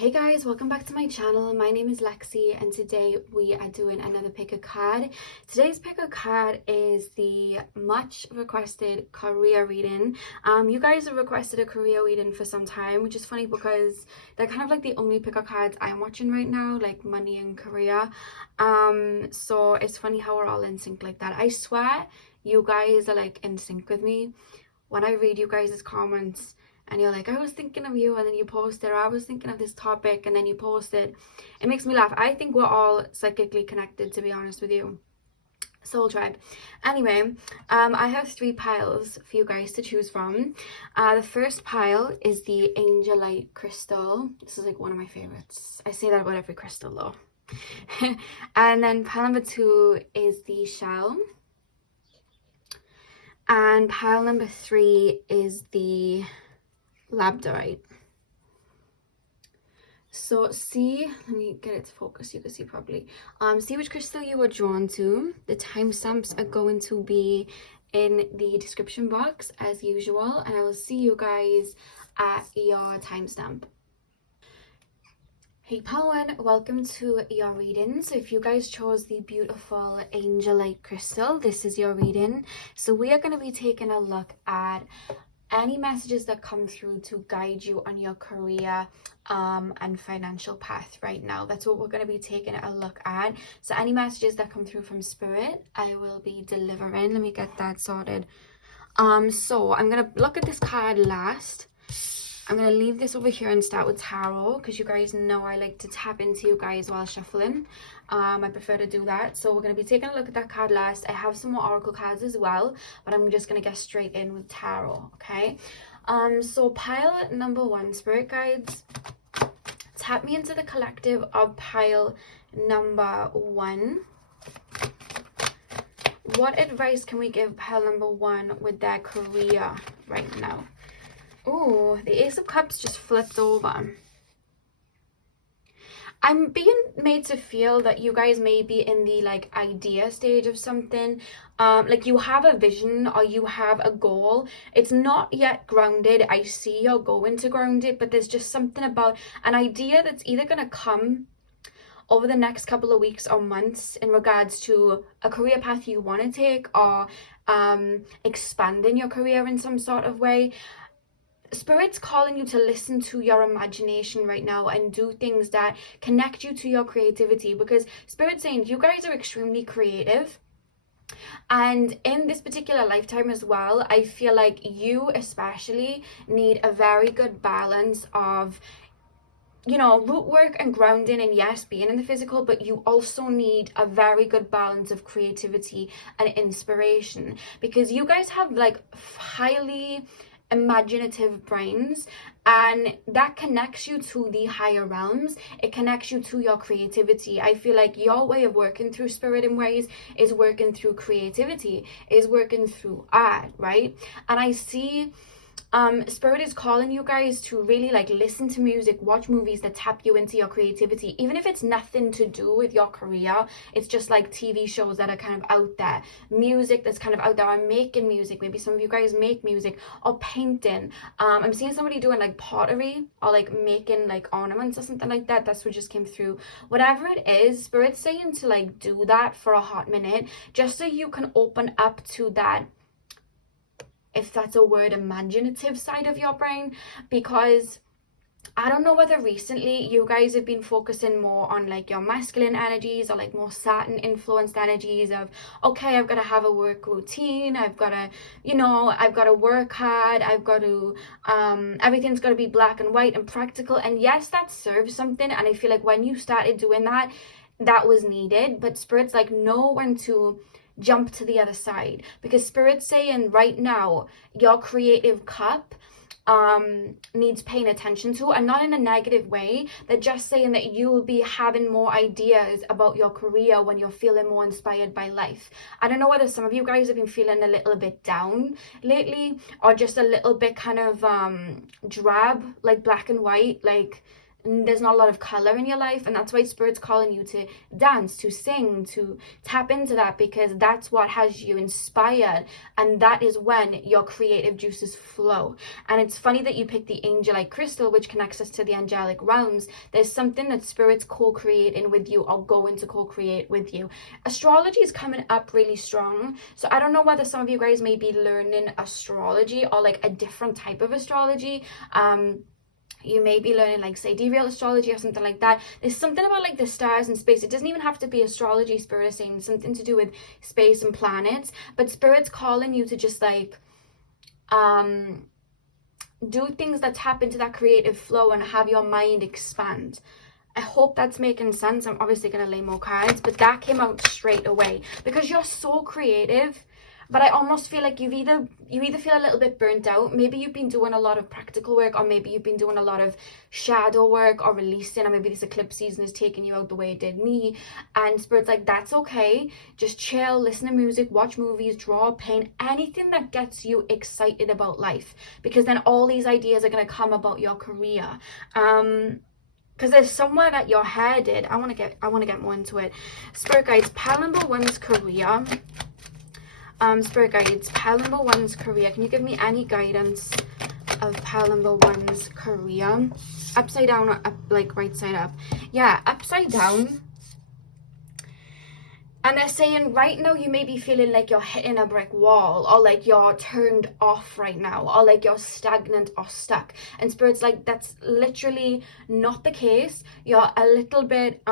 Hey guys, welcome back to my channel. My name is Lexi and today we are doing another pick a card. Today's pick a card is the much requested career reading. You guys have requested a career reading for some time, which is funny because they're kind of like the only pick a cards I'm watching right now, like money and career. So it's funny how we're all in sync like that. I swear you guys are like in sync with me. When I read you guys' comments, and you're like, I was thinking of you, and then you post it, or I was thinking of this topic, and then you post it. It makes me laugh. I think we're all psychically connected, to be honest with you. Soul tribe. Anyway, I have 3 piles for you guys to choose from. The first pile is the Angelite crystal. This is like one of my favorites. I say that about every crystal though. And then pile number 2 is the shell. And pile number 3 is the labradorite. So see, let me get it to focus, you can see properly. See which crystal you were drawn to. The timestamps are going to be in the description box as usual, and I will see you guys at your timestamp. Hey Pawan, welcome to your reading. So if you guys chose the beautiful Angelite crystal, this is your reading. So we are going to be taking a look at any messages that come through to guide you on your career and financial path right now. That's what we're going to be taking a look at. So any messages that come through from spirit, I will be delivering. Let me get that sorted. So I'm going to look at this card last. I'm going to leave this over here and start with tarot because you guys know I like to tap into you guys while shuffling. I prefer to do that. So we're going to be taking a look at that card last. I have some more oracle cards as well, but I'm just going to get straight in with tarot, okay? So pile number 1, spirit guides, tap me into the collective of pile number 1. What advice can we give pile number 1 with their career right now? Oh, the Ace of Cups just flipped over. I'm being made to feel that you guys may be in the like idea stage of something. Like you have a vision or you have a goal. It's not yet grounded. I see you're going to ground it, but there's just something about an idea that's either going to come over the next couple of weeks or months in regards to a career path you want to take or expanding your career in some sort of way. Spirit's calling you to listen to your imagination right now and do things that connect you to your creativity, because Spirit's saying you guys are extremely creative. And in this particular lifetime as well, I feel like you especially need a very good balance of, you know, root work and grounding, and yes, being in the physical, but you also need a very good balance of creativity and inspiration, because you guys have like highly imaginative brains, and that connects you to the higher realms. It connects you to your creativity. I feel like your way of working through spirit in ways is working through creativity, is working through art, right? And I see spirit is calling you guys to really like listen to music, watch movies that tap you into your creativity, even if it's nothing to do with your career. It's just like TV shows that are kind of out there, music that's kind of out there, or making music. Maybe some of you guys make music or painting. I'm seeing somebody doing like pottery or like making like ornaments or something like that. That's what just came through. Whatever it is, spirit's saying to like do that for a hot minute, just so you can open up to that, if that's a word, imaginative side of your brain. Because I don't know whether recently you guys have been focusing more on like your masculine energies or like more Saturn influenced energies of, okay, I've got to have a work routine, I've got to, you know, I've got to work hard, I've got to, everything's got to be black and white and practical. And yes, that serves something, and I feel like when you started doing that, that was needed. But Spirit's like, know when to jump to the other side, because Spirit's saying right now your creative cup needs paying attention to, and not in a negative way. They're just saying that you will be having more ideas about your career when you're feeling more inspired by life. I don't know whether some of you guys have been feeling a little bit down lately, or just a little bit kind of drab, like black and white, like there's not a lot of color in your life, and that's why Spirit's calling you to dance, to sing, to tap into that, because that's what has you inspired, and that is when your creative juices flow. And it's funny that you picked the angelite crystal, which connects us to the angelic realms. There's something that Spirit's co-creating with you, or going to co-create with you. Astrology is coming up really strong, so I don't know whether some of you guys may be learning astrology, or like a different type of astrology. You may be learning like sidereal astrology or something like that. There's something about like the stars and space. It doesn't even have to be astrology. Spirit is saying something to do with space and planets, but Spirit's calling you to just like do things that tap into that creative flow and have your mind expand. I hope that's making sense. I'm obviously going to lay more cards, but that came out straight away because you're so creative. But I almost feel like you either feel a little bit burnt out. Maybe you've been doing a lot of practical work, or maybe you've been doing a lot of shadow work or releasing, or maybe this eclipse season is taking you out the way it did me. And Spirit's like, that's okay. Just chill, listen to music, watch movies, draw, paint, anything that gets you excited about life. Because then all these ideas are going to come about your career. Because there's somewhere that you're headed. I want to get more into it. Spirit guides, pile number 1's career. Spirit guides, pile number 1's career. Can you give me any guidance of pile number 1's career? Upside down or up, like right side up? Yeah, upside down. And they're saying right now you may be feeling like you're hitting a brick wall, or like you're turned off right now, or like you're stagnant or stuck. And Spirit's like, that's literally not the case. You're a little bit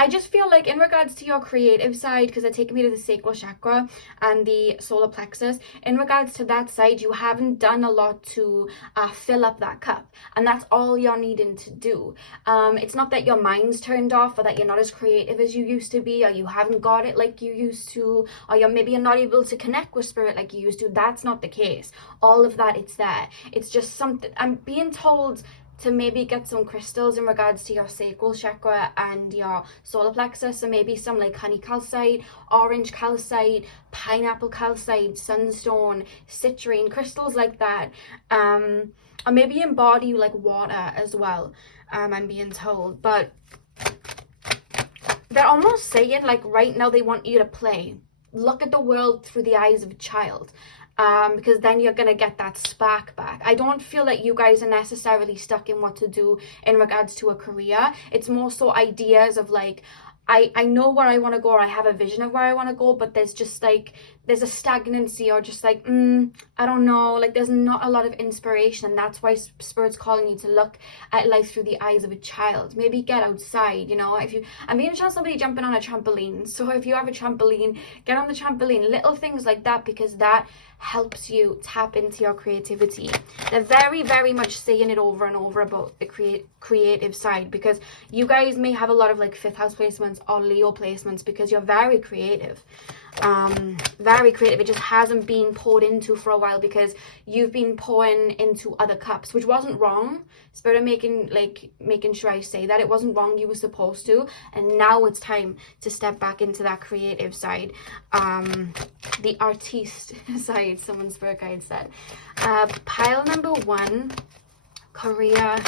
I just feel like in regards to your creative side, because they're taking me to the sacral chakra and the solar plexus, in regards to that side, you haven't done a lot to fill up that cup. And that's all you're needing to do. It's not that your mind's turned off, or that you're not as creative as you used to be, or you haven't got it like you used to, or you're not able to connect with Spirit like you used to. That's not the case. All of that, it's there. It's just something, I'm being told to maybe get some crystals in regards to your sacral chakra and your solar plexus. So maybe some like honey calcite, orange calcite, pineapple calcite, sunstone, citrine, crystals like that. Or maybe embody like water as well, I'm being told. But they're almost saying like right now they want you to play. Look at the world through the eyes of a child. Because then you're going to get that spark back. I don't feel that you guys are necessarily stuck in what to do in regards to a career. It's more so ideas of like, I know where I want to go, or I have a vision of where I want to go, but there's just like, there's a stagnancy, or just like, I don't know, like there's not a lot of inspiration. And that's why Spirit's calling you to look at life through the eyes of a child. Maybe get outside, you know, I'm being shown somebody jumping on a trampoline. So if you have a trampoline, get on the trampoline, little things like that, because that helps you tap into your creativity. They're very, very much saying it over and over about the creative side, because you guys may have a lot of like 5th house placements or Leo placements, because you're very creative. Very creative. It just hasn't been poured into for a while, because you've been pouring into other cups, which wasn't wrong. Spirit making sure I say that it wasn't wrong. You were supposed to, and now it's time to step back into that creative side, the artiste side. Someone's Spirit guide said. Pile number 1, career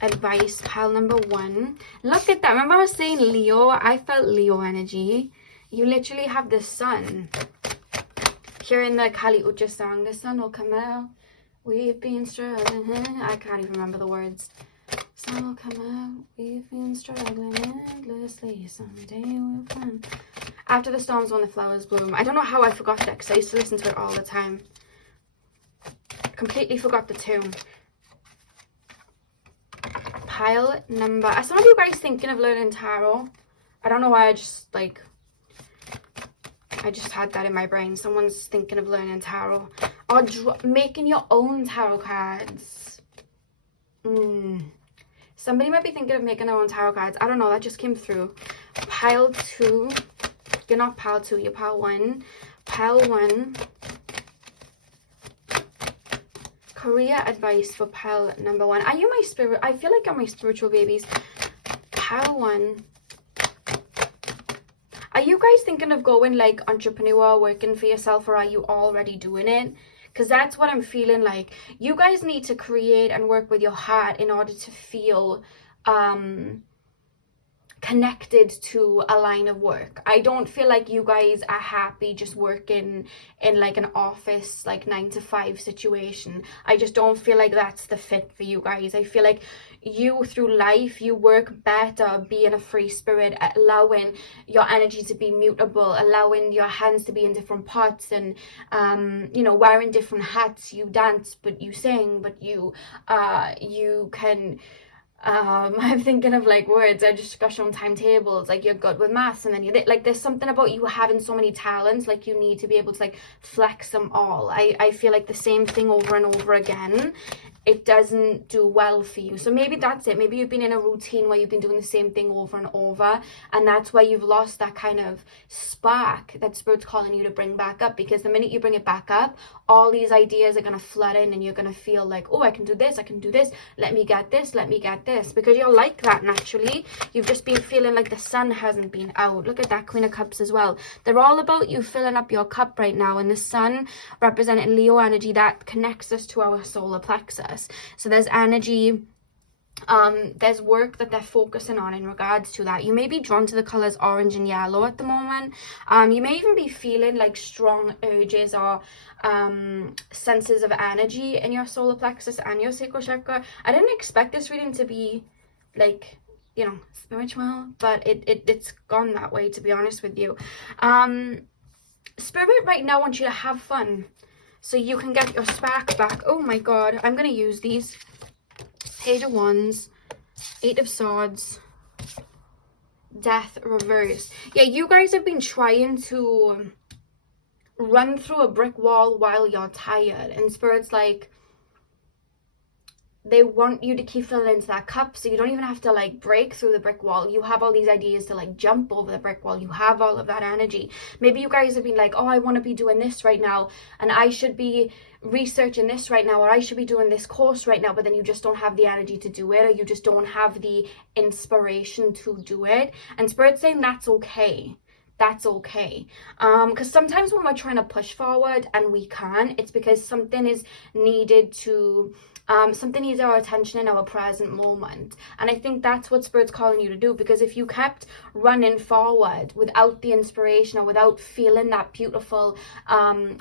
advice. Pile number 1. Look at that. Remember I was saying Leo? I felt Leo energy. You literally have the sun. Here in the Kali Ucha song, the sun will come out. We've been struggling. I can't even remember the words. Sun will come out. We've been struggling endlessly. Someday we'll find. After the storms, when the flowers bloom. I don't know how I forgot that, because I used to listen to it all the time. Completely forgot the tune. Pile number. Are some of you guys thinking of learning tarot? I don't know why I just had that in my brain. Someone's thinking of learning tarot, or making your own tarot cards. Somebody might be thinking of making their own tarot cards. I don't know, that just came through. Pile 2. You're not pile 2, you're pile 1. Pile 1. Career advice for pile number 1. Are you my spirit? I feel like you're my spiritual babies. Pile 1. Are you guys thinking of going like entrepreneur, working for yourself, or are you already doing it? because that's what I'm feeling like. You guys need to create and work with your heart in order to feel connected to a line of work. I don't feel like you guys are happy just working in like an office, like 9 to 5 situation. I just don't feel like that's the fit for you guys. I feel like you, through life, you work better being a free spirit, allowing your energy to be mutable, allowing your hands to be in different pots, and you know, wearing different hats. You dance, but you sing, but you can I'm thinking of like words, I just got on timetables, like you're good with maths, and then you like, there's something about you having so many talents, like you need to be able to like flex them all. I feel like the same thing over and over again, it doesn't do well for you. So maybe that's it. Maybe you've been in a routine where you've been doing the same thing over and over, and that's where you've lost that kind of spark that Spirit's calling you to bring back up. Because the minute you bring it back up, all these ideas are going to flood in, and you're going to feel like, oh, I can do this, I can do this, let me get this, let me get this. Because you're like that naturally. You've just been feeling like the sun hasn't been out. Look at that Queen of Cups as well. They're all about you filling up your cup right now, and the sun representing Leo energy, that connects us to our solar plexus. So there's energy, there's work that they're focusing on in regards to that. You may be drawn to the colors orange and yellow at the moment. You may even be feeling like strong urges or senses of energy in your solar plexus and your sacral chakra. I didn't expect this reading to be like, you know, spiritual, but it's gone that way, to be honest with you. Spirit right now wants you to have fun, so you can get your spark back. Oh my god, I'm going to use these. Page of Wands, 8 of Swords, Death reverse. Yeah, you guys have been trying to run through a brick wall while you're tired. And Spirit's like, they want you to keep filling into that cup, so you don't even have to like break through the brick wall. You have all these ideas to like jump over the brick wall. You have all of that energy. Maybe you guys have been like, oh, I want to be doing this right now, and I should be researching this right now, or I should be doing this course right now, but then you just don't have the energy to do it, or you just don't have the inspiration to do it. And Spirit's saying that's okay. That's okay. Because sometimes when we're trying to push forward and we can't, it's because something is needed to something needs our attention in our present moment. And I think that's what Spirit's calling you to do, because if you kept running forward without the inspiration or without feeling that beautiful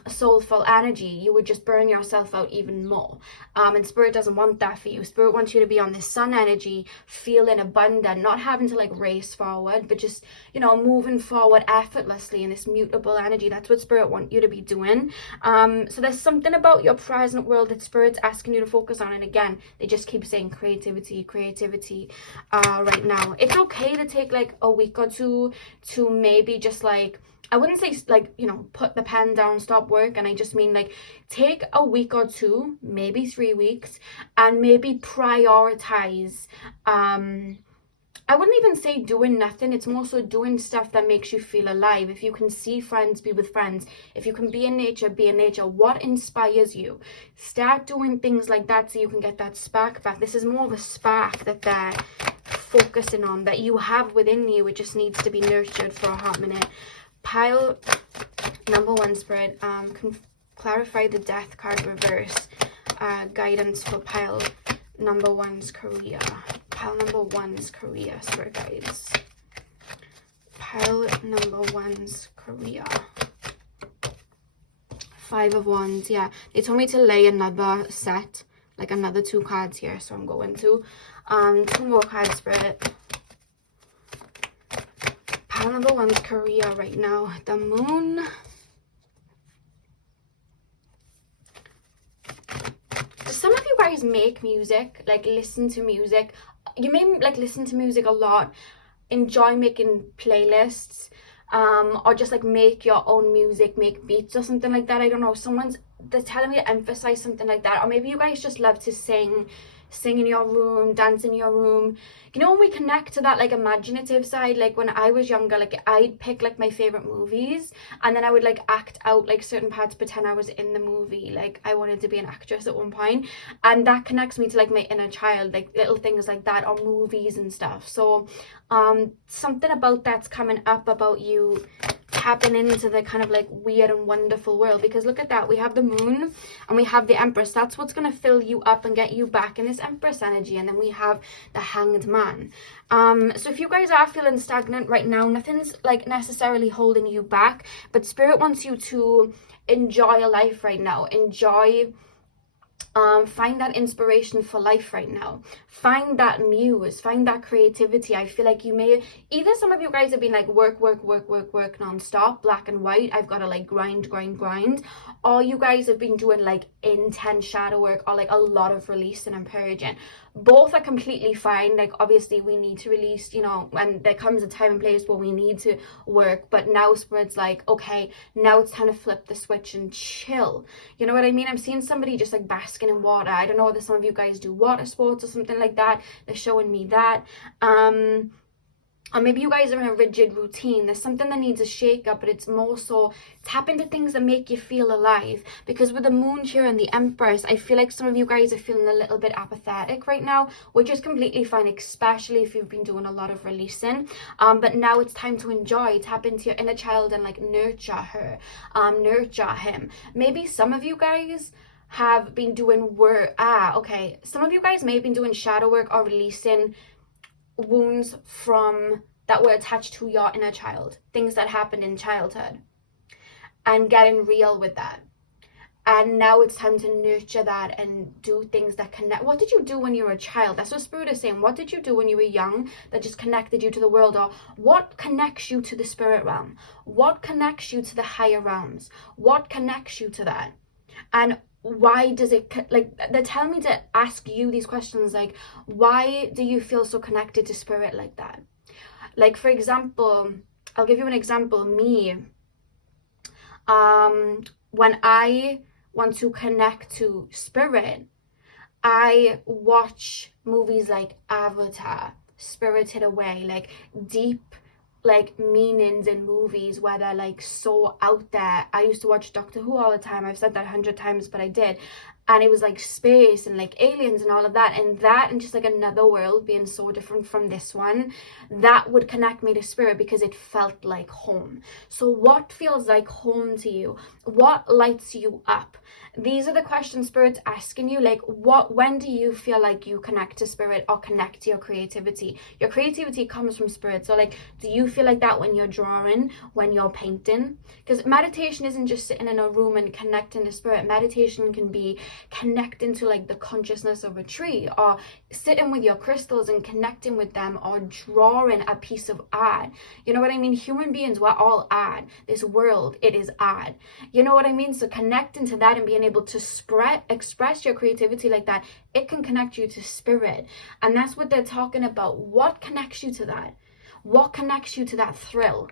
soulful energy, you would just burn yourself out even more. And Spirit doesn't want that for you. Spirit wants you to be on this sun energy, feeling abundant, not having to like race forward, but just, you know, moving forward effortlessly in this mutable energy. That's what Spirit wants you to be doing. So there's something about your present world that Spirit's asking you to focus on. And again, they just keep saying creativity right now. It's okay to take like a week or two to maybe just like, I wouldn't say like, you know, put the pen down, stop work. And I just mean like take a week or two, maybe 3 weeks, and maybe prioritize I wouldn't even say doing nothing. It's more so doing stuff that makes you feel alive. If you can see friends, be with friends. If you can be in nature, be in nature. What inspires you? Start doing things like that so you can get that spark back. This is more of a spark that they're focusing on, that you have within you. It just needs to be nurtured for a hot minute. Pile number 1, Spirit. Can clarify the Death card reverse. Guidance for pile number 1's career. Pile number 1's career, Spirit guides. Pile number 1's career. 5 of Wands, yeah. They told me to lay another set, like another 2 cards here, so I'm going to. 2 more cards, Spirit. Pile number 1's career right now. The Moon. Some of you guys make music, like listen to music. You may like listen to music a lot, enjoy making playlists, or just like make your own music, make beats or something like that. I don't know, they're telling me to emphasize something like that. Or maybe you guys just love to sing in your room, dance in your room. You know, when we connect to that like imaginative side, like when I was younger, like I'd pick like my favorite movies, and then I would like act out like certain parts, pretend I was in the movie. Like I wanted to be an actress at one point, and that connects me to like my inner child, like little things like that, or movies and stuff. So something about that's coming up about you tapping into the kind of like weird and wonderful world, because look at that, we have the moon and we have the Empress. That's what's going to fill you up and get you back in this Empress energy. And then we have the Hanged Man. So if you guys are feeling stagnant right now, nothing's like necessarily holding you back, but Spirit wants you to enjoy your life right now. Enjoy, find that inspiration for life right now. Find that muse, find that creativity. I feel like you may, either some of you guys have been like work non-stop, black and white, I've got to like grind, or you guys have been doing like intense shadow work, or like a lot of releasing and purging. Both are completely fine. Like obviously we need to release, you know, and there comes a time and place where we need to work, but now Spirit's like, okay, now it's time to flip the switch and chill. You know what I mean? I'm seeing somebody just like basking in water. I don't know whether some of you guys do water sports or something like that. They're showing me that. Or maybe you guys are in a rigid routine. There's something that needs a shake up, but it's more so tap into things that make you feel alive. Because with the moon here and the Empress, I feel like some of you guys are feeling a little bit apathetic right now, which is completely fine, especially if you've been doing a lot of releasing. But now it's time to enjoy, tap into your inner child and like nurture her, nurture him. Maybe some of you guys have been doing work. Some of you guys may have been doing shadow work or releasing wounds from that were attached to your inner child, things that happened in childhood, and getting real with that. And now it's time to nurture that and do things that connect. What did you do when you were a child? That's what Spirit is saying. What did you do when you were young that just connected you to the world? Or what connects you to the spirit realm? What connects you to the higher realms? What connects you to that? And why does it, like, they're telling me to ask you these questions, like, why do you feel so connected to Spirit like that? Like, for example, I'll give you an example. Me, when I want to connect to Spirit, I watch movies like Avatar, Spirited Away, like deep like meanings in movies where they're like so out there. I used to watch Doctor Who all the time. I've said that 100 times, but I did. And it was like space and like aliens and all of that, and just like another world being so different from this one, that would connect me to Spirit because it felt like home. So what feels like home to you? What lights you up? These are the questions Spirit's asking you. Like, when do you feel like you connect to Spirit or connect to your creativity? Your creativity comes from Spirit. So like, do you feel like that when you're drawing, when you're painting? Because meditation isn't just sitting in a room and connecting to Spirit. Meditation can be connecting to like the consciousness of a tree, or sitting with your crystals and connecting with them, or drawing a piece of art. You know what I mean? Human beings, we're all art. This world, it is art. You know what I mean? So connecting to that and being able to express your creativity like that, it can connect you to Spirit. And that's what they're talking about. What connects you to that? What connects you to that thrill?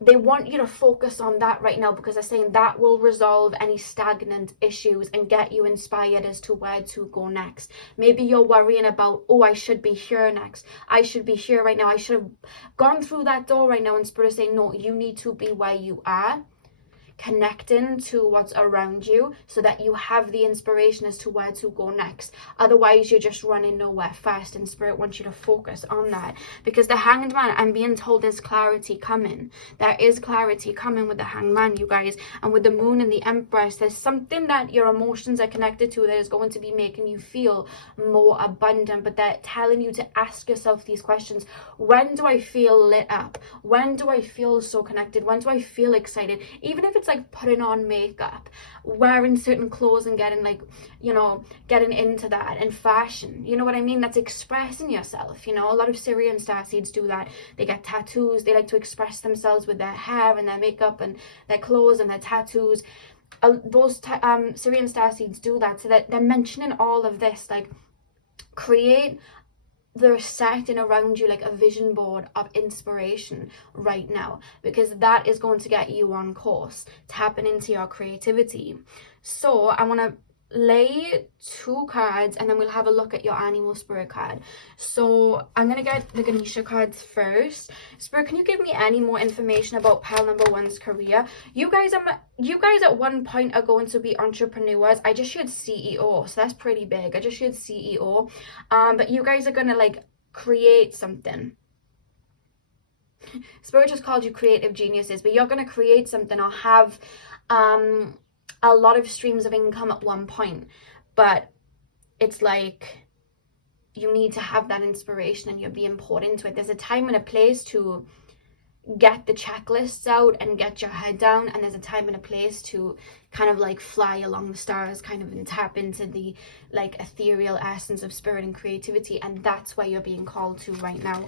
They want you to focus on that right now, because they're saying that will resolve any stagnant issues and get you inspired as to where to go next. Maybe you're worrying about, oh, I should be here next. I should be here right now. I should have gone through that door right now. And Spirit is saying, no, you need to be where you are, connecting to what's around you, so that you have the inspiration as to where to go next. Otherwise you're just running nowhere fast, and Spirit wants you to focus on that. Because the Hanged Man, I'm being told there's clarity coming. There is clarity coming with the Hanged Man, you guys. And with the moon and the Empress, there's something that your emotions are connected to that is going to be making you feel more abundant. But they're telling you to ask yourself these questions. When do I feel lit up? When do I feel so connected? When do I feel excited? Even if it's like putting on makeup, wearing certain clothes, and getting like, you know, getting into that, and fashion, you know what I mean? That's expressing yourself. You know, a lot of Syrian starseeds do that. They get tattoos. They like to express themselves with their hair and their makeup and their clothes and their tattoos. Those Syrian starseeds do that. So that they're mentioning all of this, like, create they're setting around you like a vision board of inspiration right now, because that is going to get you on course, tapping into your creativity. So I want to lay 2 cards, and then we'll have a look at your animal spirit card. So I'm gonna get the Ganesha cards first. Spirit, can you give me any more information about pile number 1's career? You guys at one point are going to be entrepreneurs. I just heard CEO, so that's pretty big. I just heard CEO, but you guys are gonna like create something. Spirit just called you creative geniuses, but you're going to create something or have a lot of streams of income at one point. But it's like you need to have that inspiration and you're being poured into it. There's a time and a place to get the checklists out and get your head down, and there's a time and a place to kind of like fly along the stars, kind of, and tap into the like ethereal essence of spirit and creativity. And that's where you're being called to right now.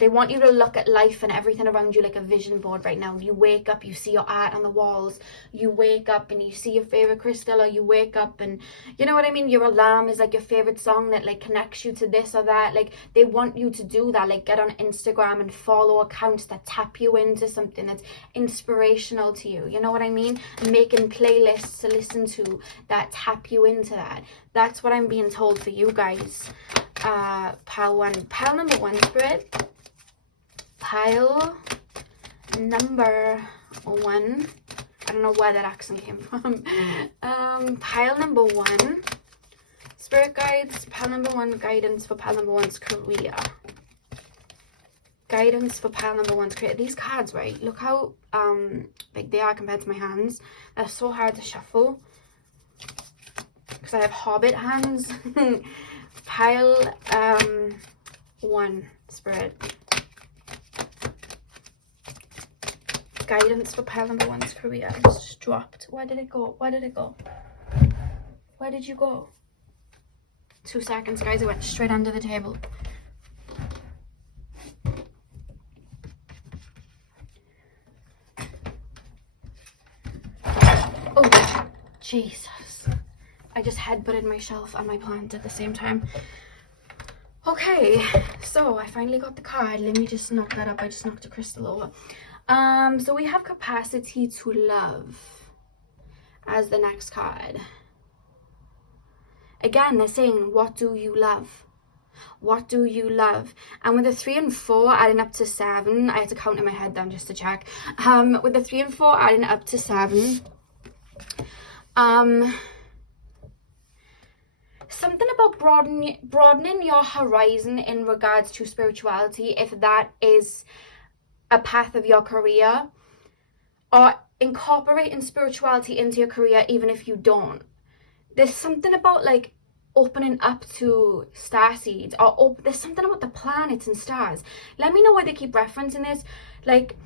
They want you to look at life and everything around you like a vision board right now. You wake up, you see your art on the walls. You wake up and you see your favorite crystal, or you wake up and, you know what I mean? Your alarm is like your favorite song that like connects you to this or that. Like they want you to do that. Like get on Instagram and follow accounts that tap you into something that's inspirational to you. You know what I mean? Making playlists to listen to that tap you into that. That's what I'm being told for you guys. Pile number one, Spirit. Pile number one. I don't know where that accent came from. Pile number one. Spirit guides. Pile number one. Guidance for pile number one's career. Guidance for pile number one's career. These cards, right? Look how big they are compared to my hands. They're so hard to shuffle because I have hobbit hands. Pile one, Spirit. Guidance for pile number one's career. It's just dropped. Where did it go? Where did it go? Where did you go? 2 seconds, guys. It went straight under the table. Oh, Jesus. I just headbutted my shelf and my plant at the same time. Okay, so I finally got the card. Let me just knock that up. I just knocked a crystal over. So we have capacity to love as the next card. Again, they're saying, what do you love? What do you love? And with the 3 and 4 adding up to 7, I had to count in my head down just to check. With the 3 and 4 adding up to 7, something about broadening your horizon in regards to spirituality, if that is a path of your career, or incorporating spirituality into your career even if you don't. There's something about like opening up to starseeds, or there's something about the planets and stars. Let me know why they keep referencing this. Like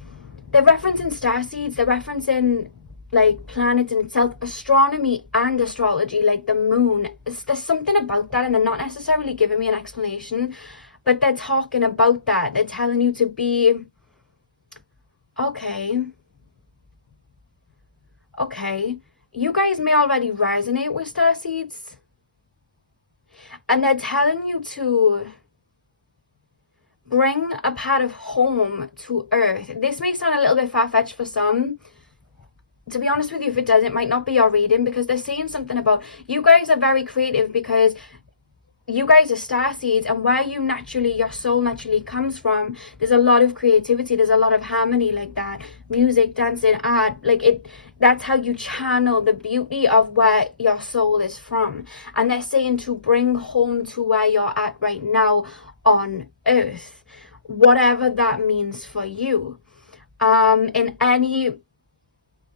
they're referencing starseeds, they're referencing like planets in itself, astronomy and astrology, like the moon. There's something about that, and they're not necessarily giving me an explanation, but they're talking about that. They're telling you to be okay, you guys may already resonate with starseeds, and they're telling you to bring a part of home to Earth. This may sound a little bit far-fetched for some. To be honest with you, if it does, it might not be your reading, because they're saying something about you guys are very creative, because you guys are starseeds, and where your soul naturally comes from, there's a lot of creativity, there's a lot of harmony like that, music, dancing, art, like it. That's how you channel the beauty of where your soul is from. And they're saying to bring home to where you're at right now on Earth, whatever that means for you, in any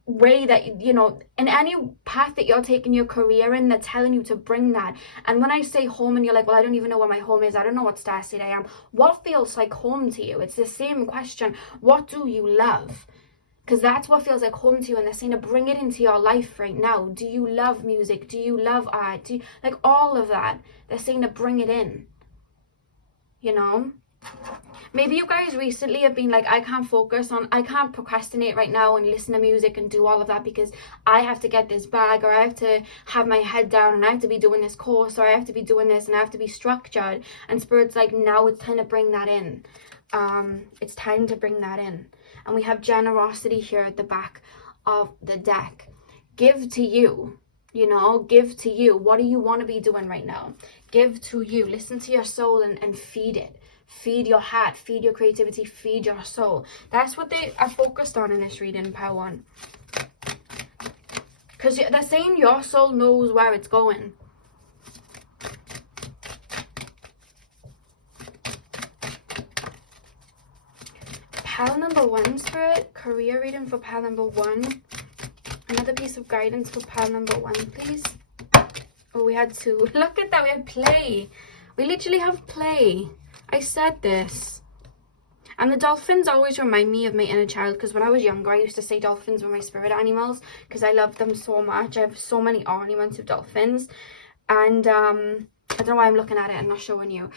way that, you know, in any path that you're taking your career in, they're telling you to bring that. And when I say home and you're like, well, I don't even know where my home is, I don't know what starseed I am, what feels like home to you? It's the same question. What do you love? Because that's what feels like home to you, and they're saying to bring it into your life right now. Do you love music? Do you love art? Do you like all of that? They're saying to bring it in, you know. Maybe you guys recently have been like, I can't procrastinate right now and listen to music and do all of that because I have to get this bag, or I have to have my head down, and I have to be doing this course, or I have to be doing this, and I have to be structured. And Spirit's like, now it's time to bring that in. It's time to bring that in. And we have generosity here at the back of the deck. Give to you. You know, give to you. What do you want to be doing right now? Give to you. Listen to your soul and feed it. Feed your heart, feed your creativity, feed your soul. That's what they are focused on in this reading, Power 1. Because they're saying your soul knows where it's going. pile number 1, Spirit. Career reading for pile number 1. Another piece of guidance for pile number 1, please. Oh, we had 2. Look at that. We had play. We literally have play. I said this. And the dolphins always remind me of my inner child, because when I was younger, I used to say dolphins were my spirit animals because I love them so much. I have so many ornaments of dolphins. And I don't know why I'm looking at it and not showing you.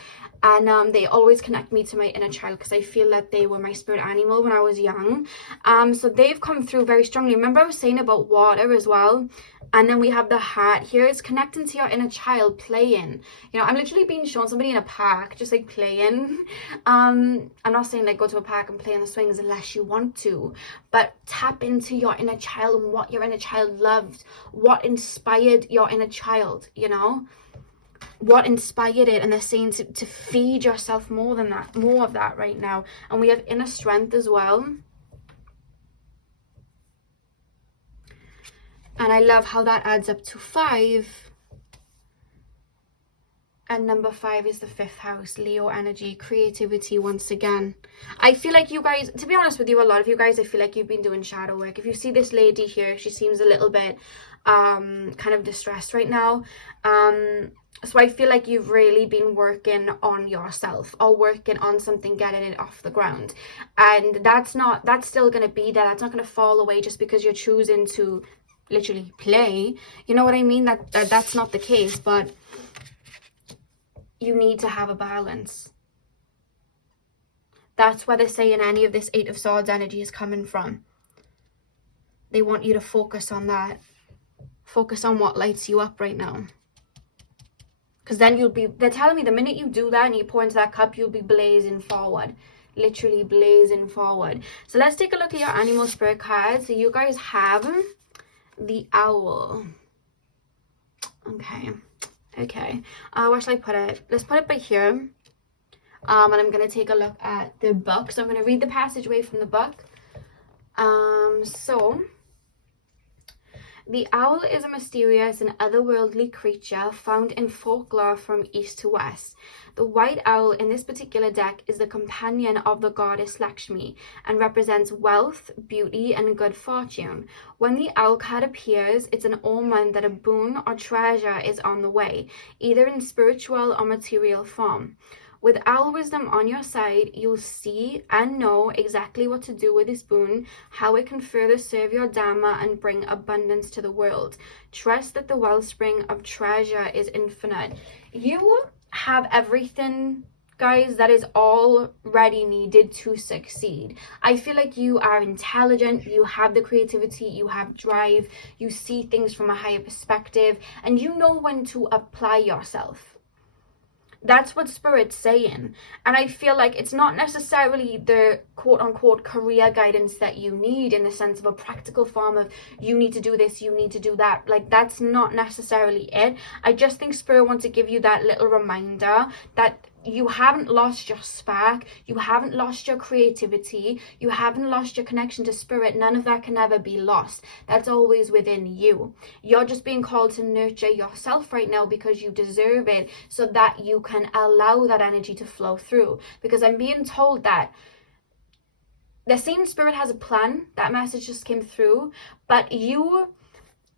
And they always connect me to my inner child because I feel that they were my spirit animal when I was young. So they've come through very strongly. Remember I was saying about water as well? And then we have the heart here. It's connecting to your inner child, playing. You know, I'm literally being shown somebody in a park, just like playing. I'm not saying like go to a park and play on the swings unless you want to. But tap into your inner child and what your inner child loved. What inspired your inner child, you know? What inspired it? And they're saying to feed yourself more than that, more of that right now. And we have inner strength as well. And I love how that adds up to 5. And number 5 is the 5th house, Leo energy, creativity once again. I feel like you guys, to be honest with you, a lot of you guys, I feel like you've been doing shadow work. If you see this lady here, she seems a little bit kind of distressed right now. So I feel like you've really been working on yourself or working on something, getting it off the ground. And that's still going to be there. That's not going to fall away just because you're choosing to literally play. You know what I mean? That's not the case, but you need to have a balance. That's where they're saying any of this 8 of Swords energy is coming from. They want you to focus on that. Focus on what lights you up right now. Because then they're telling me the minute you do that and you pour into that cup, you'll be blazing forward. Literally blazing forward. So let's take a look at your animal spirit cards. So you guys have the owl. Okay. Where should I put it? Let's put it by here. And I'm going to take a look at the book. So I'm going to read the passageway from the book. So the owl is a mysterious and otherworldly creature found in folklore from east to west. The white owl in this particular deck is the companion of the goddess Lexi and represents wealth, beauty, and good fortune. When the owl card appears, it's an omen that a boon or treasure is on the way, either in spiritual or material form. With owl wisdom on your side, you'll see and know exactly what to do with this boon, how it can further serve your Dharma and bring abundance to the world. Trust that the wellspring of treasure is infinite. You have everything, guys, that is already needed to succeed. I feel like you are intelligent, you have the creativity, you have drive, you see things from a higher perspective, and you know when to apply yourself. That's what Spirit's saying. And I feel like it's not necessarily the quote-unquote career guidance that you need in the sense of a practical form of you need to do this, you need to do that. Like, that's not necessarily it. I just think Spirit wants to give you that little reminder that you haven't lost your spark, you haven't lost your creativity, you haven't lost your connection to Spirit. None of that can ever be lost. That's always within you. You're just being called to nurture yourself right now because you deserve it, so that you can allow that energy to flow through. Because I'm being told that the same Spirit has a plan. That message just came through, but you,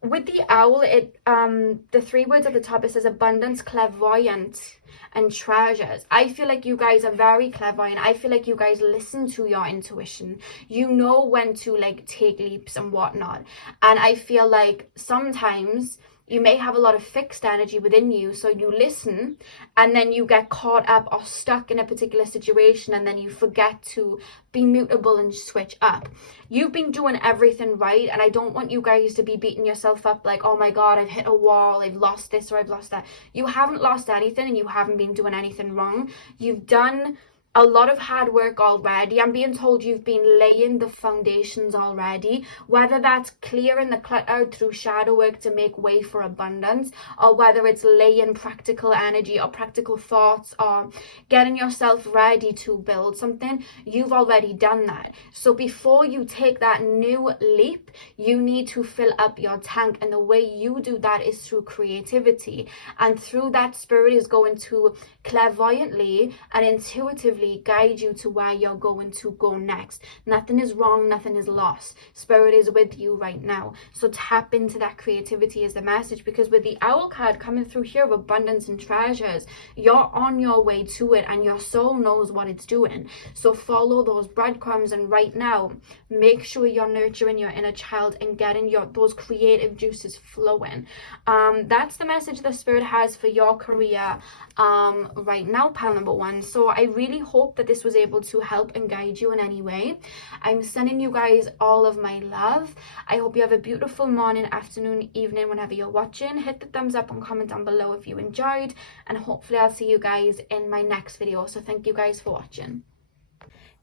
with the owl, it the 3 words at the top, it says abundance, clairvoyant, and treasures. I feel like you guys are very clairvoyant. I feel like you guys listen to your intuition. You know when to like take leaps and whatnot. And I feel like sometimes you may have a lot of fixed energy within you, so you listen and then you get caught up or stuck in a particular situation, and then you forget to be mutable and switch up. You've been doing everything right, and I don't want you guys to be beating yourself up like, oh my god, I've hit a wall, I've lost this or I've lost that. You haven't lost anything, and you haven't been doing anything wrong. You've done a lot of hard work already. I'm being told you've been laying the foundations already, whether that's clearing the clutter through shadow work to make way for abundance, or whether it's laying practical energy or practical thoughts or getting yourself ready to build something. You've already done that. So before you take that new leap, you need to fill up your tank, and the way you do that is through creativity, and through that Spirit is going to clairvoyantly and intuitively creatively guide you to where you're going to go next. Nothing is wrong, nothing is lost. Spirit is with you right now. So tap into that creativity is the message, because with the owl card coming through here of abundance and treasures, you're on your way to it and your soul knows what it's doing. So follow those breadcrumbs, and right now make sure you're nurturing your inner child and getting those creative juices flowing. That's the message the Spirit has for your career right now, pile number one. So I really hope that this was able to help and guide you in any way. I'm sending you guys all of my love. I hope you have a beautiful morning, afternoon, evening, whenever you're watching. Hit the thumbs up and comment down below if you enjoyed, and hopefully I'll see you guys in my next video. So thank you guys for watching.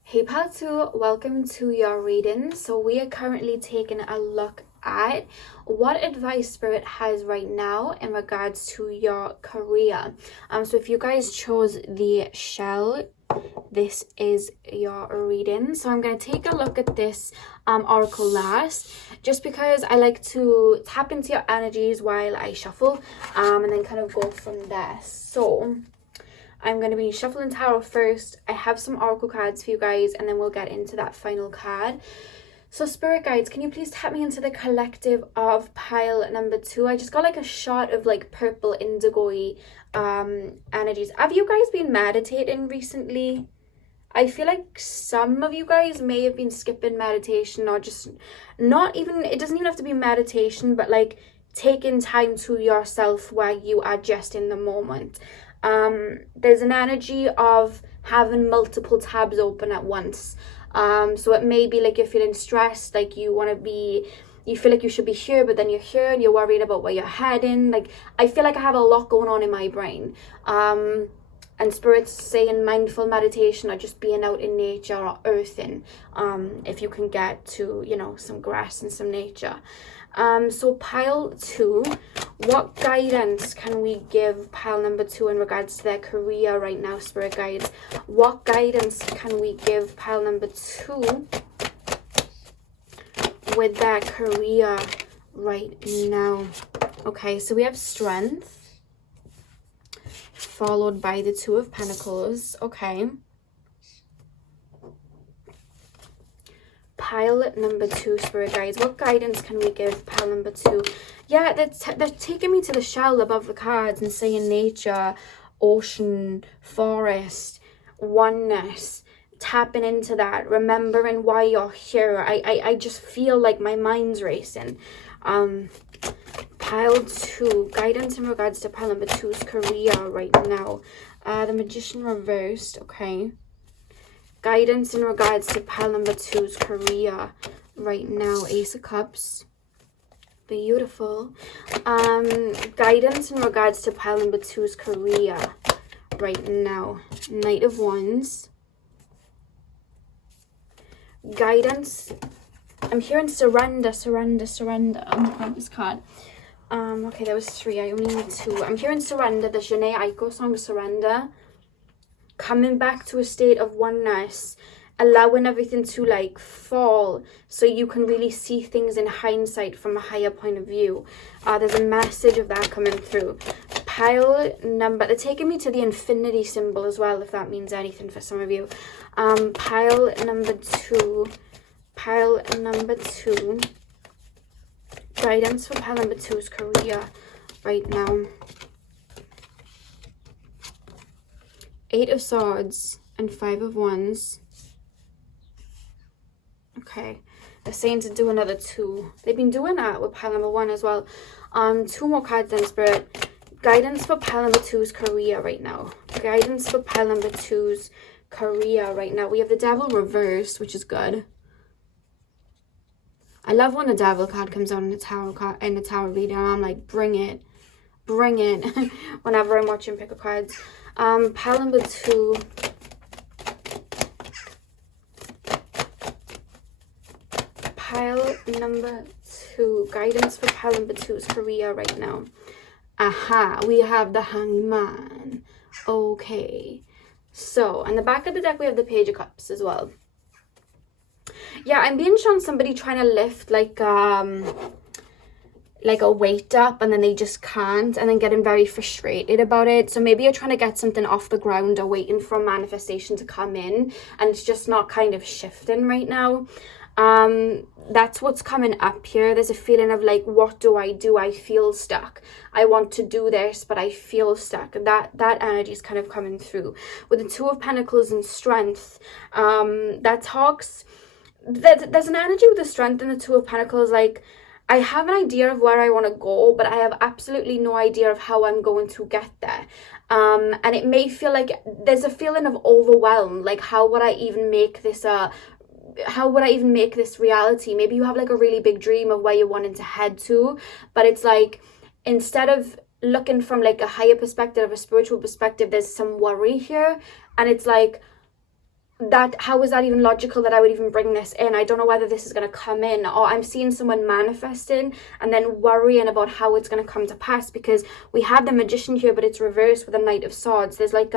Hey pile 2, welcome to your reading. So we are currently taking a look at what advice Spirit has right now in regards to your career. So if you guys chose the shell, this is your reading. So I'm going to take a look at this oracle last, just because I like to tap into your energies while I shuffle, and then kind of go from there. So I'm going to be shuffling tarot first. I have some oracle cards for you guys, and then we'll get into that final card. So Spirit guides, can you please tap me into the collective of pile number 2? I just got like a shot of like purple indigo-y energies. Have you guys been meditating recently? I feel like some of you guys may have been skipping meditation, or just not even, it doesn't even have to be meditation, but like taking time to yourself where you are just in the moment. There's an energy of having multiple tabs open at once. So it may be like you're feeling stressed, like you feel like you should be here, but then you're here and you're worried about where you're heading. Like, I feel like I have a lot going on in my brain. And Spirit's saying mindful meditation, or just being out in nature or earthing, if you can get to, you know, some grass and some nature. So pile 2, what guidance can we give pile number 2 in regards to their career right now, Spirit guides? What guidance can we give pile number 2 with their career right now? Okay, so we have strength, followed by the 2 of Pentacles. Okay. Pile number 2, Spirit guides, what guidance can we give pile number 2? Yeah, they're taking me to the shell above the cards and saying nature, ocean, forest, oneness, tapping into that, remembering why you're here. I just feel like my mind's racing. Pile 2, guidance in regards to pile number 2's career right now. The Magician reversed. Okay. Guidance in regards to pile number 2's career right now. Ace of Cups. Beautiful. Guidance in regards to pile number 2's career right now. Knight of Wands. Guidance. I'm hearing surrender, surrender, surrender. Oh my god, this card. Okay, there was 3. I only need 2. I'm hearing surrender. The Jhené Aiko song, Surrender. Coming back to a state of oneness, allowing everything to like fall so you can really see things in hindsight from a higher point of view. There's a message of that coming through. Pile number, they're taking me to the infinity symbol as well, if that means anything for some of you. Pile number 2, guidance for pile number 2's career right now. 8 of Swords and 5 of Wands. Okay, they're saying to do another 2. They've been doing that with pile number 1 as well. 2 more cards then, Spirit. Guidance for pile number 2's career right now. Guidance for pile number 2's career right now. We have the Devil reversed, which is good. I love when the Devil card comes out in the tarot reading. I'm like, bring it, bring it. Whenever I'm watching pick up cards. Pile number 2. Pile number 2. Guidance for pile number 2's career right now. Aha, we have the Hangman. Okay. So, on the back of the deck, we have the Page of Cups as well. Yeah, I'm being shown somebody trying to lift, like, like a weight up and then they just can't, and then getting very frustrated about it. So maybe you're trying to get something off the ground or waiting for a manifestation to come in, and it's just not kind of shifting right now. That's what's coming up here. There's a feeling of like, what do? I feel stuck. I want to do this, but I feel stuck. That energy is kind of coming through with the Two of Pentacles and Strength. That talks, there's an energy with the Strength and the Two of Pentacles, like, I have an idea of where I want to go, but I have absolutely no idea of how I'm going to get there. And it may feel like there's a feeling of overwhelm, like, how would I even make this reality? Maybe you have like a really big dream of where you're wanting to head to, but it's like, instead of looking from like a higher perspective, a spiritual perspective, there's some worry here. And it's like, that, how is that even logical that I would even bring this in? I don't know whether this is going to come in, or I'm seeing someone manifesting and then worrying about how it's going to come to pass, because we have the Magician here, but it's reversed with a Knight of Swords. There's like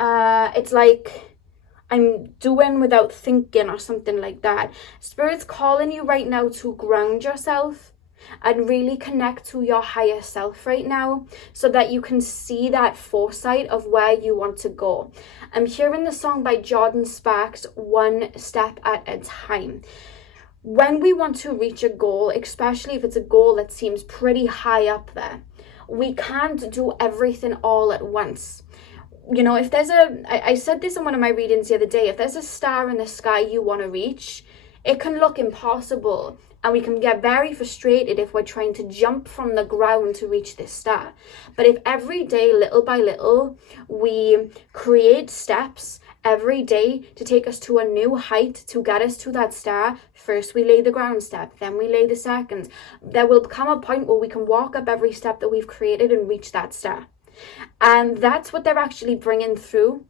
it's like I'm doing without thinking or something like that. Spirit's calling you right now to ground yourself and really connect to your higher self right now, so that you can see that foresight of where you want to go. I'm hearing the song by Jordan Sparks, One Step at a Time. When we want to reach a goal, especially if it's a goal that seems pretty high up there, we can't do everything all at once. You know, if there's I said this in one of my readings the other day, if there's a star in the sky you want to reach, it can look impossible. And we can get very frustrated if we're trying to jump from the ground to reach this star. But if every day, little by little, we create steps every day to take us to a new height, to get us to that star, first we lay the ground step, then we lay the second. There will come a point where we can walk up every step that we've created and reach that star. And that's what they're actually bringing through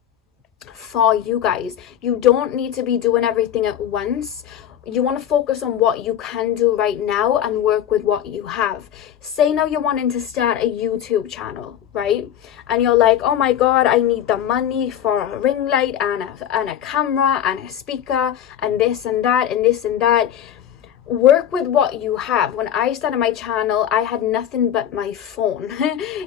for you guys. You don't need to be doing everything at once. You want to focus on what you can do right now and work with what you have. Say now you're wanting to start a YouTube channel, right? And you're like, oh my God, I need the money for a ring light and a camera and a speaker and this and that and this and that. Work with what you have. When I started my channel, I had nothing but my phone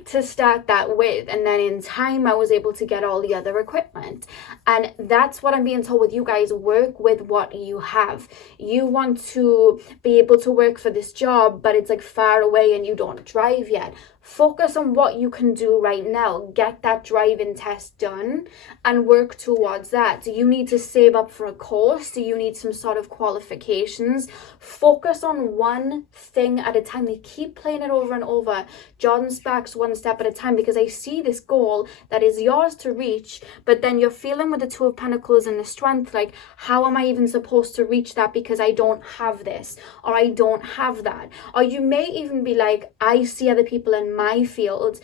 to start that with, and then in time I was able to get all the other equipment. And that's what I'm being told with you guys. Work with what you have. You want to be able to work for this job, but it's like far away and you don't drive yet. Focus on what you can do right now. Get that driving test done and work towards that. Do you need to save up for a course? Do you need some sort of qualifications? Focus on one thing at a time. They keep playing it over and over. Jordan Sparks, One Step at a Time, because I see this goal that is yours to reach, but then you're feeling with the Two of Pentacles and the Strength, like, how am I even supposed to reach that because I don't have this, or I don't have that? Or you may even be like, I see other people in my field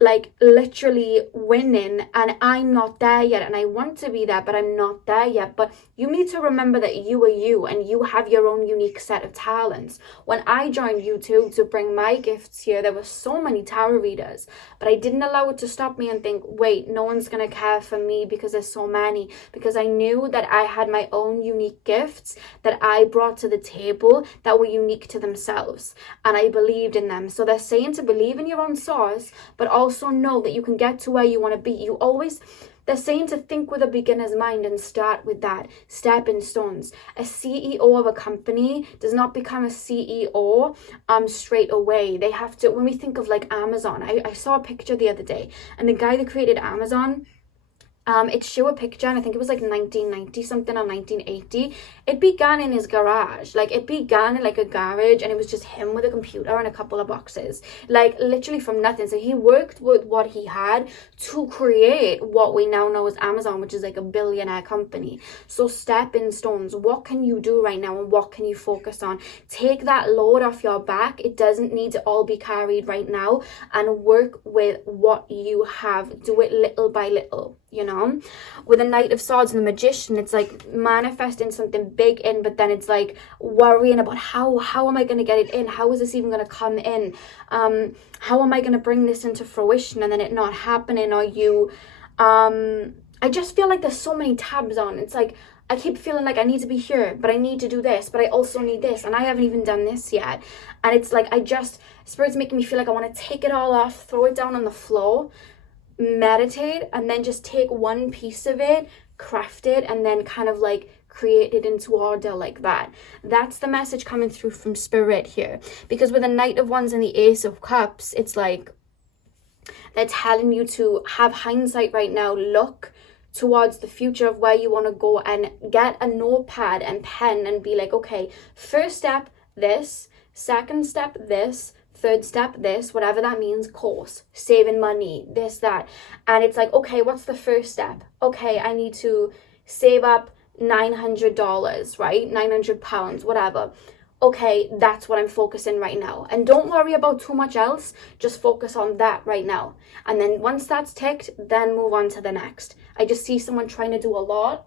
like literally winning and I'm not there yet, and I want to be there but I'm not there yet. But you need to remember that you are you and you have your own unique set of talents. When I joined YouTube to bring my gifts here, there were so many tarot readers, but I didn't allow it to stop me and think, wait, no one's gonna care for me because there's so many, because I knew that I had my own unique gifts that I brought to the table that were unique to themselves, and I believed in them. So they're saying to believe in your own source, but also know that you can get to where you want to be. They're saying to think with a beginner's mind and start with that. Stepping stones. A CEO of a company does not become a CEO straight away. They have to, when we think of like Amazon, I saw a picture the other day, and the guy that created Amazon, it showed a picture, and I think it was like 1990 something or 1980. It began in his garage. Like, it began in like a garage, and it was just him with a computer and a couple of boxes, like literally from nothing. So he worked with what he had to create what we now know as Amazon, which is like a billionaire company. So stepping stones. What can you do right now, and what can you focus on? Take that load off your back. It doesn't need to all be carried right now, and work with what you have. Do it little by little. You know, with the Knight of Swords and the Magician, it's like manifesting something big in, but then it's like worrying about how am I going to get it in? How is this even going to come in? How am I going to bring this into fruition? And then it not happening, or you, I just feel like there's so many tabs on. It's like, I keep feeling like I need to be here, but I need to do this, but I also need this, and I haven't even done this yet. And it's like, Spirit's making me feel like I want to take it all off, throw it down on the floor, meditate, and then just take one piece of it, craft it, and then kind of like create it into order like that. That's the message coming through from Spirit here. Because with the Knight of Wands and the Ace of Cups, it's like they're telling you to have hindsight right now, look towards the future of where you want to go, and get a notepad and pen and be like, okay, first step this, second step this, third step this, whatever that means, course, saving money, this, that. And it's like, okay, what's the first step? Okay, I need to save up $900, right? £900, whatever. Okay, that's what I'm focusing right now. And don't worry about too much else. Just focus on that right now. And then once that's ticked, then move on to the next. I just see someone trying to do a lot.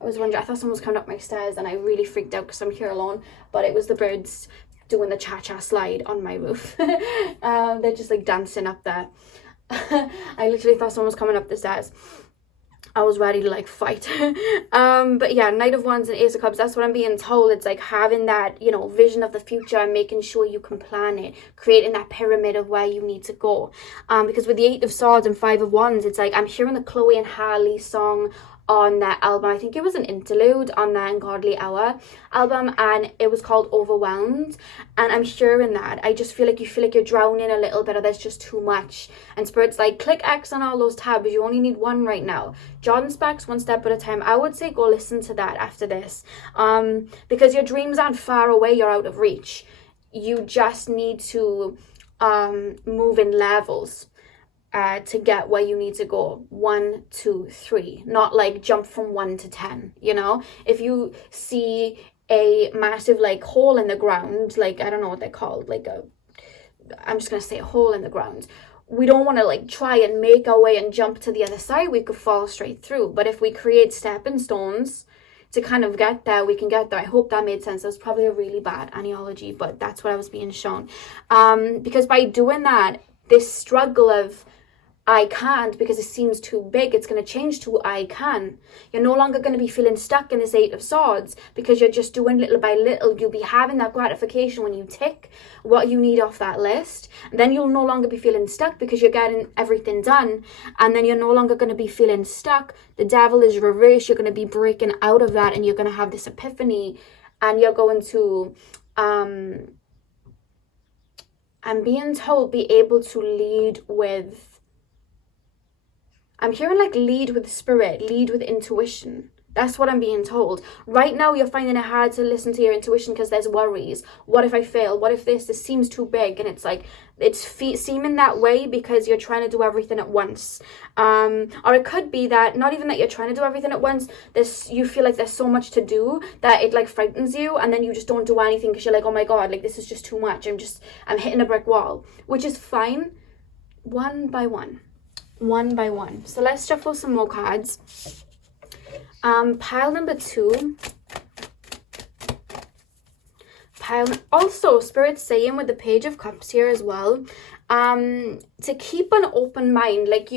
I was wondering, I thought someone was coming up my stairs and I really freaked out because I'm here alone. But it was the birds doing the cha-cha slide on my roof. They're just like dancing up there. I literally thought someone was coming up the stairs. I was ready to like fight. But yeah, Knight of Wands and Ace of Cups, that's what I'm being told. It's like having that, you know, vision of the future and making sure you can plan it, creating that pyramid of where you need to go. Because with the Eight of Swords and Five of Wands, it's like I'm hearing the Chloe and Harley song on their album. I think it was an interlude on their Ungodly Hour album, and it was called Overwhelmed. And I'm hearing that. I just feel like you feel like you're drowning a little bit, or there's just too much. And Spirit's like, click X on all those tabs. You only need one right now. Jordan Sparks, One Step at a Time. I would say go listen to that after this. Because your dreams aren't far away. You're out of reach. You just need to move in levels. To get where you need to go. 1, 2, 3. Not like jump from 1 to 10, you know? If you see a massive like hole in the ground, like, I don't know what they're called, like I'm just going to say a hole in the ground. We don't want to like try and make our way and jump to the other side. We could fall straight through. But if we create stepping stones to kind of get there, we can get there. I hope that made sense. That was probably a really bad analogy, but that's what I was being shown. Because by doing that, this struggle of I can't because it seems too big, it's going to change to I can. You're no longer going to be feeling stuck in this Eight of Swords because you're just doing little by little. You'll be having that gratification when you tick what you need off that list. And then you'll no longer be feeling stuck because you're getting everything done. And then you're no longer going to be feeling stuck. The devil is reversed. You're going to be breaking out of that and you're going to have this epiphany and you're going to, I'm being told, be able to lead with, I'm hearing like lead with spirit, lead with intuition. That's what I'm being told. Right now, you're finding it hard to listen to your intuition because there's worries. What if I fail? What if this seems too big? And it's like, it's seeming that way because you're trying to do everything at once. Or it could be that, not even that you're trying to do everything at once, you feel like there's so much to do that it like frightens you. And then you just don't do anything because you're like, oh my God, like this is just too much. I'm hitting a brick wall, which is fine. One by one. So let's shuffle some more cards. Pile number 2. Also, Spirit's saying with the Page of Cups here as well, to keep an open mind. Like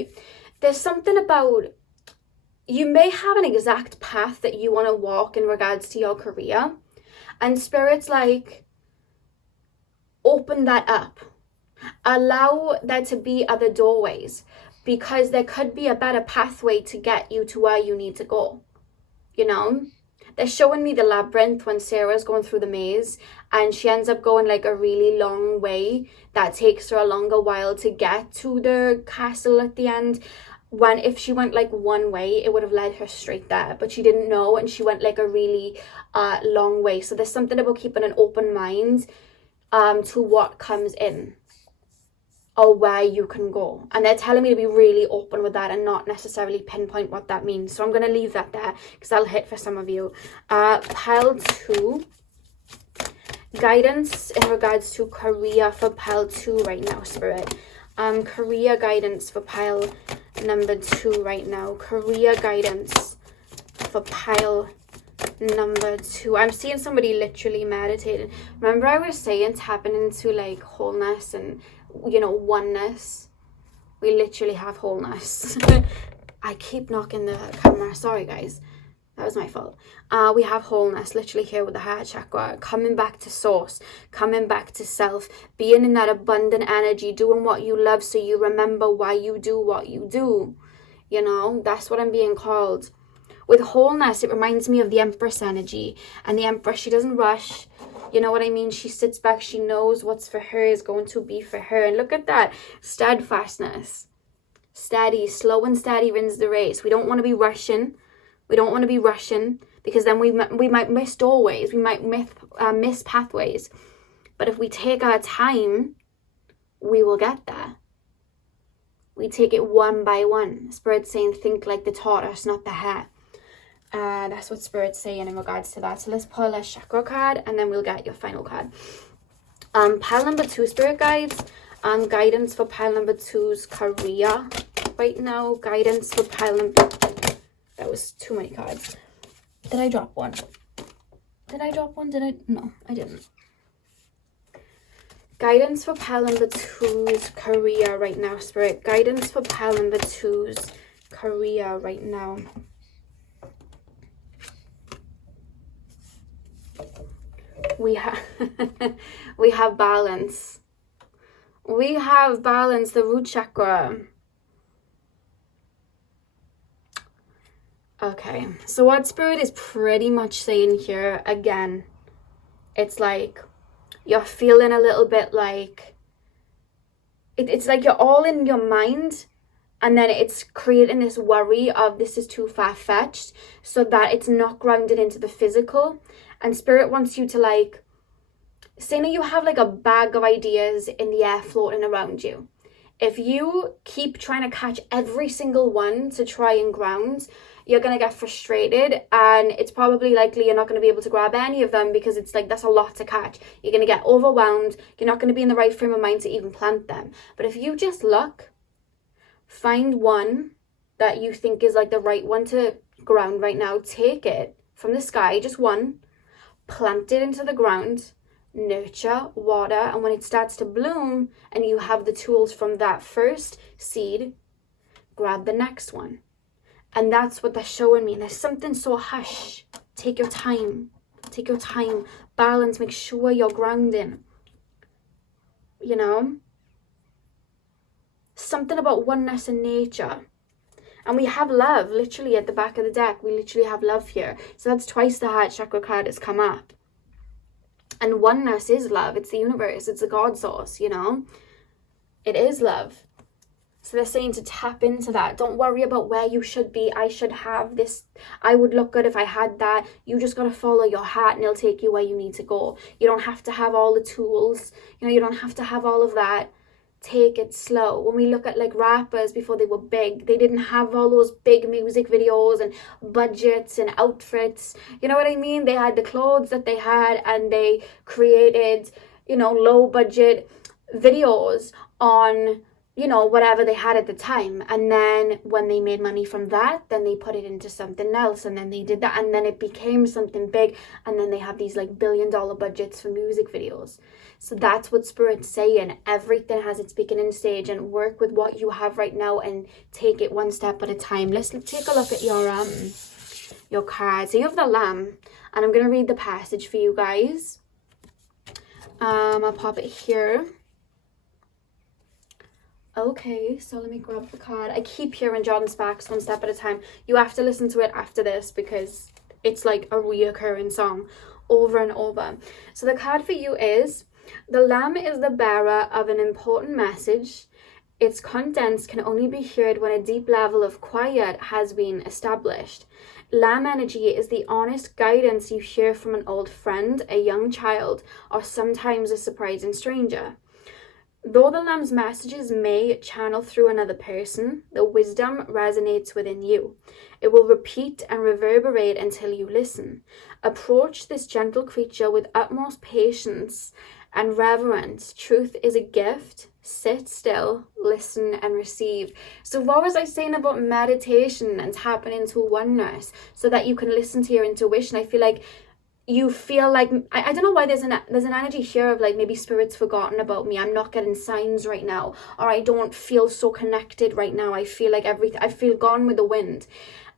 there's something about, you may have an exact path that you want to walk in regards to your career. And Spirit's like, open that up. Allow there to be other doorways. Because there could be a better pathway to get you to where you need to go. You know? They're showing me the labyrinth when Sarah's going through the maze. And she ends up going like a really long way. That takes her a longer while to get to the castle at the end. If she went like one way, it would have led her straight there. But she didn't know. And she went like a really long way. So there's something about keeping an open mind to what comes in. Or where you can go. And they're telling me to be really open with that and not necessarily pinpoint what that means. So I'm going to leave that there because that'll hit for some of you. Pile 2. Guidance in regards to career for pile 2 right now, Spirit. Career guidance for pile number 2 right now. Career guidance for pile number 2. I'm seeing somebody literally meditating. Remember I was saying tapping into like wholeness and, you know, oneness. We literally have wholeness. I keep knocking the camera. Sorry, guys. That was my fault. We have wholeness, literally here with the heart chakra. Coming back to source. Coming back to self. Being in that abundant energy. Doing what you love so you remember why you do what you do. You know, that's what I'm being called. With wholeness, it reminds me of the Empress energy. And the Empress, she doesn't rush. You know what I mean? She sits back. She knows what's for her is going to be for her. And look at that. Steadfastness. Steady. Slow and steady wins the race. We don't want to be rushing. We don't want to be rushing because then we might miss doorways. We might miss pathways. But if we take our time, we will get there. We take it one by one. Spirit's saying, think like the tortoise, not the hare. That's what Spirit's saying in regards to that. So let's pull a chakra card and then we'll get your final card. Pile number 2, Spirit Guides. Guidance for pile number 2's career right now. Guidance for pile number... That was too many cards. Did I drop one? Did I drop one? No, I didn't. Guidance for pile number 2's career right now, Spirit. Guidance for pile number 2's career right now. We have we have balance. We have balance, the root chakra. Okay, so what Spirit is pretty much saying here, again, it's like you're feeling a little bit like, it's like you're all in your mind and then it's creating this worry of this is too far-fetched so that it's not grounded into the physical. And Spirit wants you to like, say that you have like a bag of ideas in the air floating around you. If you keep trying to catch every single one to try and ground, you're going to get frustrated and it's probably likely you're not going to be able to grab any of them because it's like that's a lot to catch. You're going to get overwhelmed. You're not going to be in the right frame of mind to even plant them. But if you just look, find one that you think is like the right one to ground right now, take it from the sky, just one, plant it into the ground, nurture, water, and when it starts to bloom and you have the tools from that first seed, grab the next one. And that's what they're showing me. And there's something so hush. Take your time. Take your time. Balance. Make sure you're grounding. You know? Something about oneness in nature. And we have love literally at the back of the deck. We literally have love here. So that's twice the heart chakra card has come up. And oneness is love. It's the universe. It's the God source, you know? It is love. So they're saying to tap into that. Don't worry about where you should be. I should have this. I would look good if I had that. You just got to follow your heart and it'll take you where you need to go. You don't have to have all the tools. You know, you don't have to have all of that. Take it slow. When we look at like rappers before they were big, they didn't have all those big music videos and budgets and outfits. You know what I mean? They had the clothes that they had and they created, you know, low budget videos on, you know, whatever they had at the time. And then when they made money from that, then they put it into something else. And then they did that. And then it became something big. And then they have these like $1 billion budgets for music videos. So that's what Spirit's saying. Everything has its beginning stage and work with what you have right now and take it one step at a time. Let's take a look at your cards. So you have the Lamb. And I'm going to read the passage for you guys. I'll pop it here. Okay, so let me grab the card. I keep hearing Jordan Sparks one step at a time. You have to listen to it after this because it's like a reoccurring song over and over. So the card for you is, the Lamb is the bearer of an important message. Its contents can only be heard when a deep level of quiet has been established. Lamb energy is the honest guidance you hear from an old friend, a young child, or sometimes a surprising stranger. Though the Lamb's messages may channel through another person, the wisdom resonates within you. It will repeat and reverberate until you listen. Approach this gentle creature with utmost patience and reverence. Truth is a gift. Sit still, listen, and receive. So what was I saying about meditation and tapping into oneness so that you can listen to your intuition? I feel like you feel like, I don't know why there's an energy here of like maybe Spirit's forgotten about me. I'm not getting signs right now, or I don't feel so connected right now. I feel like I feel gone with the wind.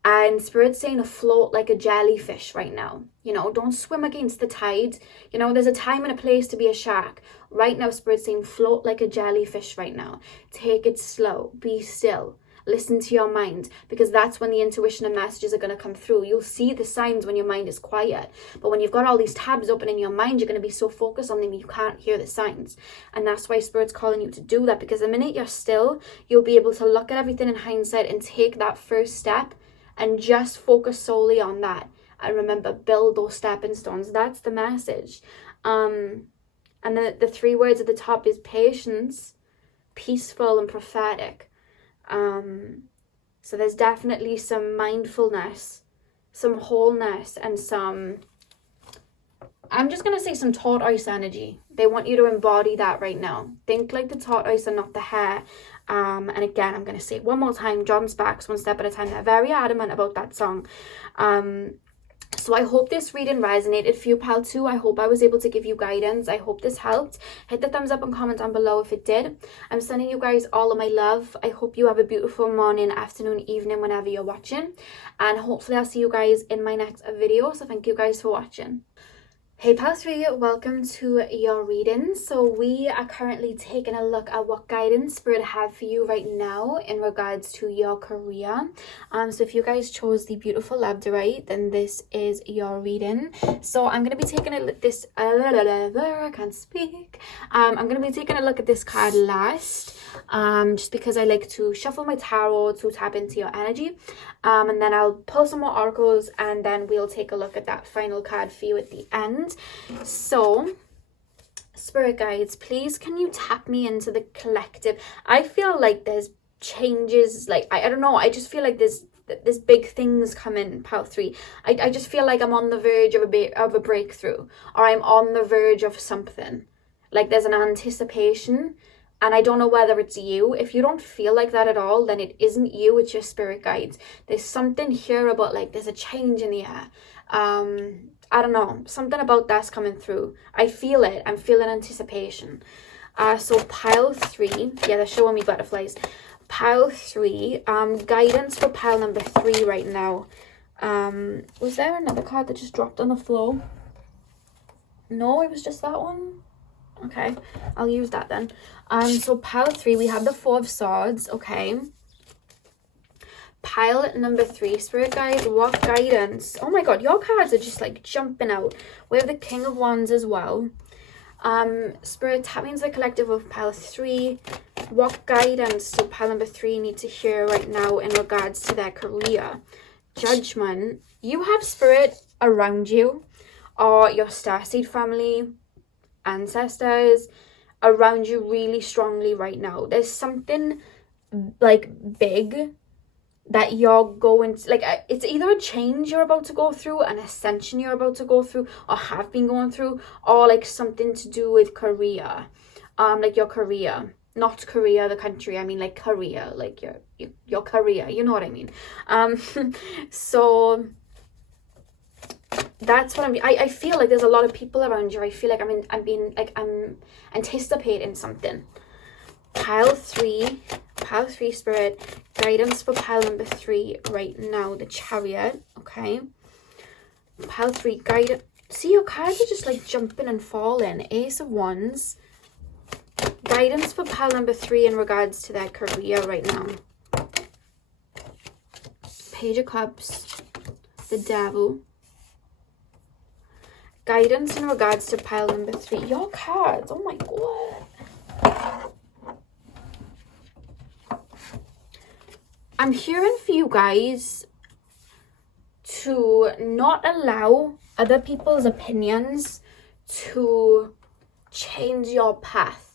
And Spirit's saying to float like a jellyfish right now. You know, don't swim against the tide. You know, there's a time and a place to be a shark. Right now, Spirit's saying float like a jellyfish right now. Take it slow. Be still. Listen to your mind, because that's when the intuition and messages are going to come through. You'll see the signs when your mind is quiet. But when you've got all these tabs open in your mind, you're going to be so focused on them you can't hear the signs. And that's why Spirit's calling you to do that, because the minute you're still, you'll be able to look at everything in hindsight and take that first step and just focus solely on that. And remember, build those stepping stones. That's the message. And the 3 words at the top is patience, peaceful, and prophetic. So there's definitely some mindfulness, some wholeness, and some, I'm just going to say some tortoise energy. They want you to embody that right now. Think like the tortoise and not the hare. And again, I'm going to say it one more time, John Sparks, One Step at a Time. They're very adamant about that song. So I hope this reading resonated for you, pal, too. I hope I was able to give you guidance. I hope this helped. Hit the thumbs up and comment down below if it did. I'm sending you guys all of my love. I hope you have a beautiful morning, afternoon, evening, whenever you're watching. And hopefully I'll see you guys in my next video. So thank you guys for watching. Hey pal 3, welcome to your reading. So we are currently taking a look at what guidance Spirit have for you right now in regards to your career. So if you guys chose the beautiful labradorite, then this is your reading. So I'm going to be taking a look this I can't speak. I'm going to be taking a look at this card last, just because I like to shuffle my tarot to tap into your energy. And then I'll pull some more oracles, and then we'll take a look at that final card for you at the end. So, Spirit guides, please can you tap me into the collective? I feel like there's changes, like, I don't know, I just feel like there's big things coming, pal 3. I just feel like I'm on the verge of a breakthrough, or I'm on the verge of something. Like there's an anticipation. And I don't know whether it's you. If you don't feel like that at all, then it isn't you, it's your spirit guides. There's something here about like there's a change in the air. I don't know, something about that's coming through. I feel it. I'm feeling anticipation. So pile 3, yeah, they're showing me butterflies. Pile 3, guidance for pile number 3 right now. Was there another card that just dropped on the floor? No, it was just that one. Okay, I'll use that then. So pile 3, we have the 4 of Swords, okay. Pile number 3, Spirit guides, what guidance? Oh my god, your cards are just like jumping out. We have the King of Wands as well. Spirit, that means the collective of pile 3. What guidance do pile number 3 need to hear right now in regards to their career? Judgment. You have Spirit around you, or your Starseed family, ancestors around you really strongly right now. There's something like big that you're going to, like, it's either a change you're about to go through, an ascension you're about to go through, or have been going through, or like something to do with career, like your career, not Korea the country, I mean like career, like your career, you know what I mean. So that's what I feel like there's a lot of people around you. I feel like I'm anticipating something. Pile 3, Spirit, guidance for pile number 3 right now, the Chariot, okay. Pile 3, guidance. See, your cards are just like jumping and falling. Ace of Wands, guidance for pile number 3 in regards to their career right now. Page of Cups, the Devil, guidance in regards to pile number 3. Your cards, oh my god. I'm hearing for you guys to not allow other people's opinions to change your path.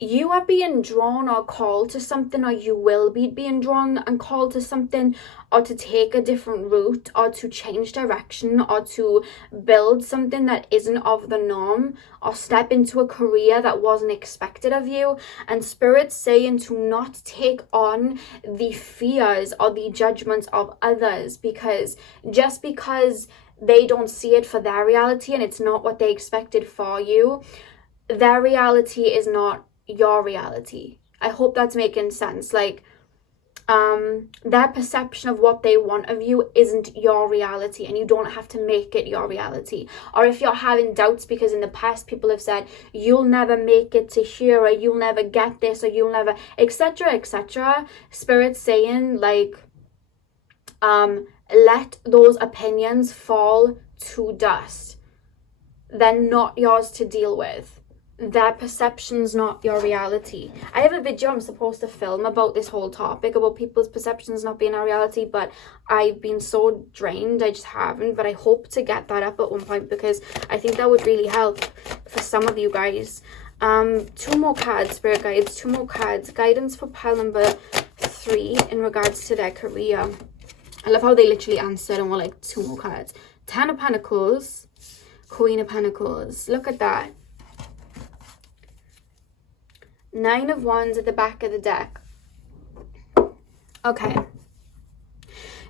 You are being drawn or called to something, or you will be being drawn and called to something, or to take a different route, or to change direction, or to build something that isn't of the norm, or step into a career that wasn't expected of you. And Spirit's saying to not take on the fears or the judgments of others, because just because they don't see it for their reality and it's not what they expected for you, their reality is not your reality. I hope that's making sense. Like, their perception of what they want of you isn't your reality, and you don't have to make it your reality. Or if you're having doubts because in the past people have said you'll never make it to here, or you'll never get this, or you'll never, etc., etc., Spirit's saying, like, let those opinions fall to dust. They're not yours to deal with. Their perception's not your reality. I have a video I'm supposed to film about this whole topic, about people's perceptions not being our reality, but I've been so drained, I just haven't. But I hope to get that up at one point, because I think that would really help for some of you guys. 2 more cards, Spirit Guides, 2 more cards. Guidance for pile number 3 in regards to their career. I love how they literally answered and were like 2 more cards. 10 of Pentacles, Queen of Pentacles. Look at that. 9 of Wands at the back of the deck. Okay.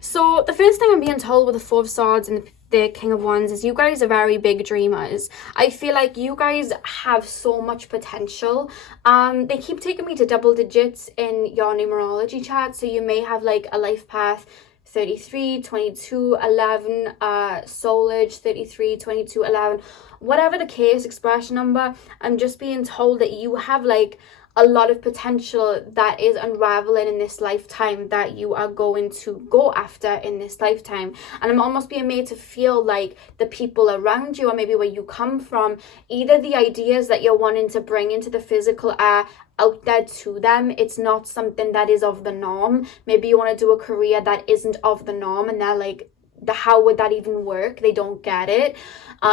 So the first thing I'm being told with the 4 of Swords and the King of Wands is you guys are very big dreamers. I feel like you guys have so much potential. They keep taking me to double digits in your numerology chart. So you may have like a life path 33, 22, 11, soul age 33, 22, 11, whatever the case, expression number. I'm just being told that you have like a lot of potential that is unraveling in this lifetime, that you are going to go after in this lifetime. And I'm almost being made to feel like the people around you, or maybe where you come from, either the ideas that you're wanting to bring into the physical are out there to them. It's not something that is of the norm. Maybe you want to do a career that isn't of the norm, and they're like, how would that even work? They don't get it.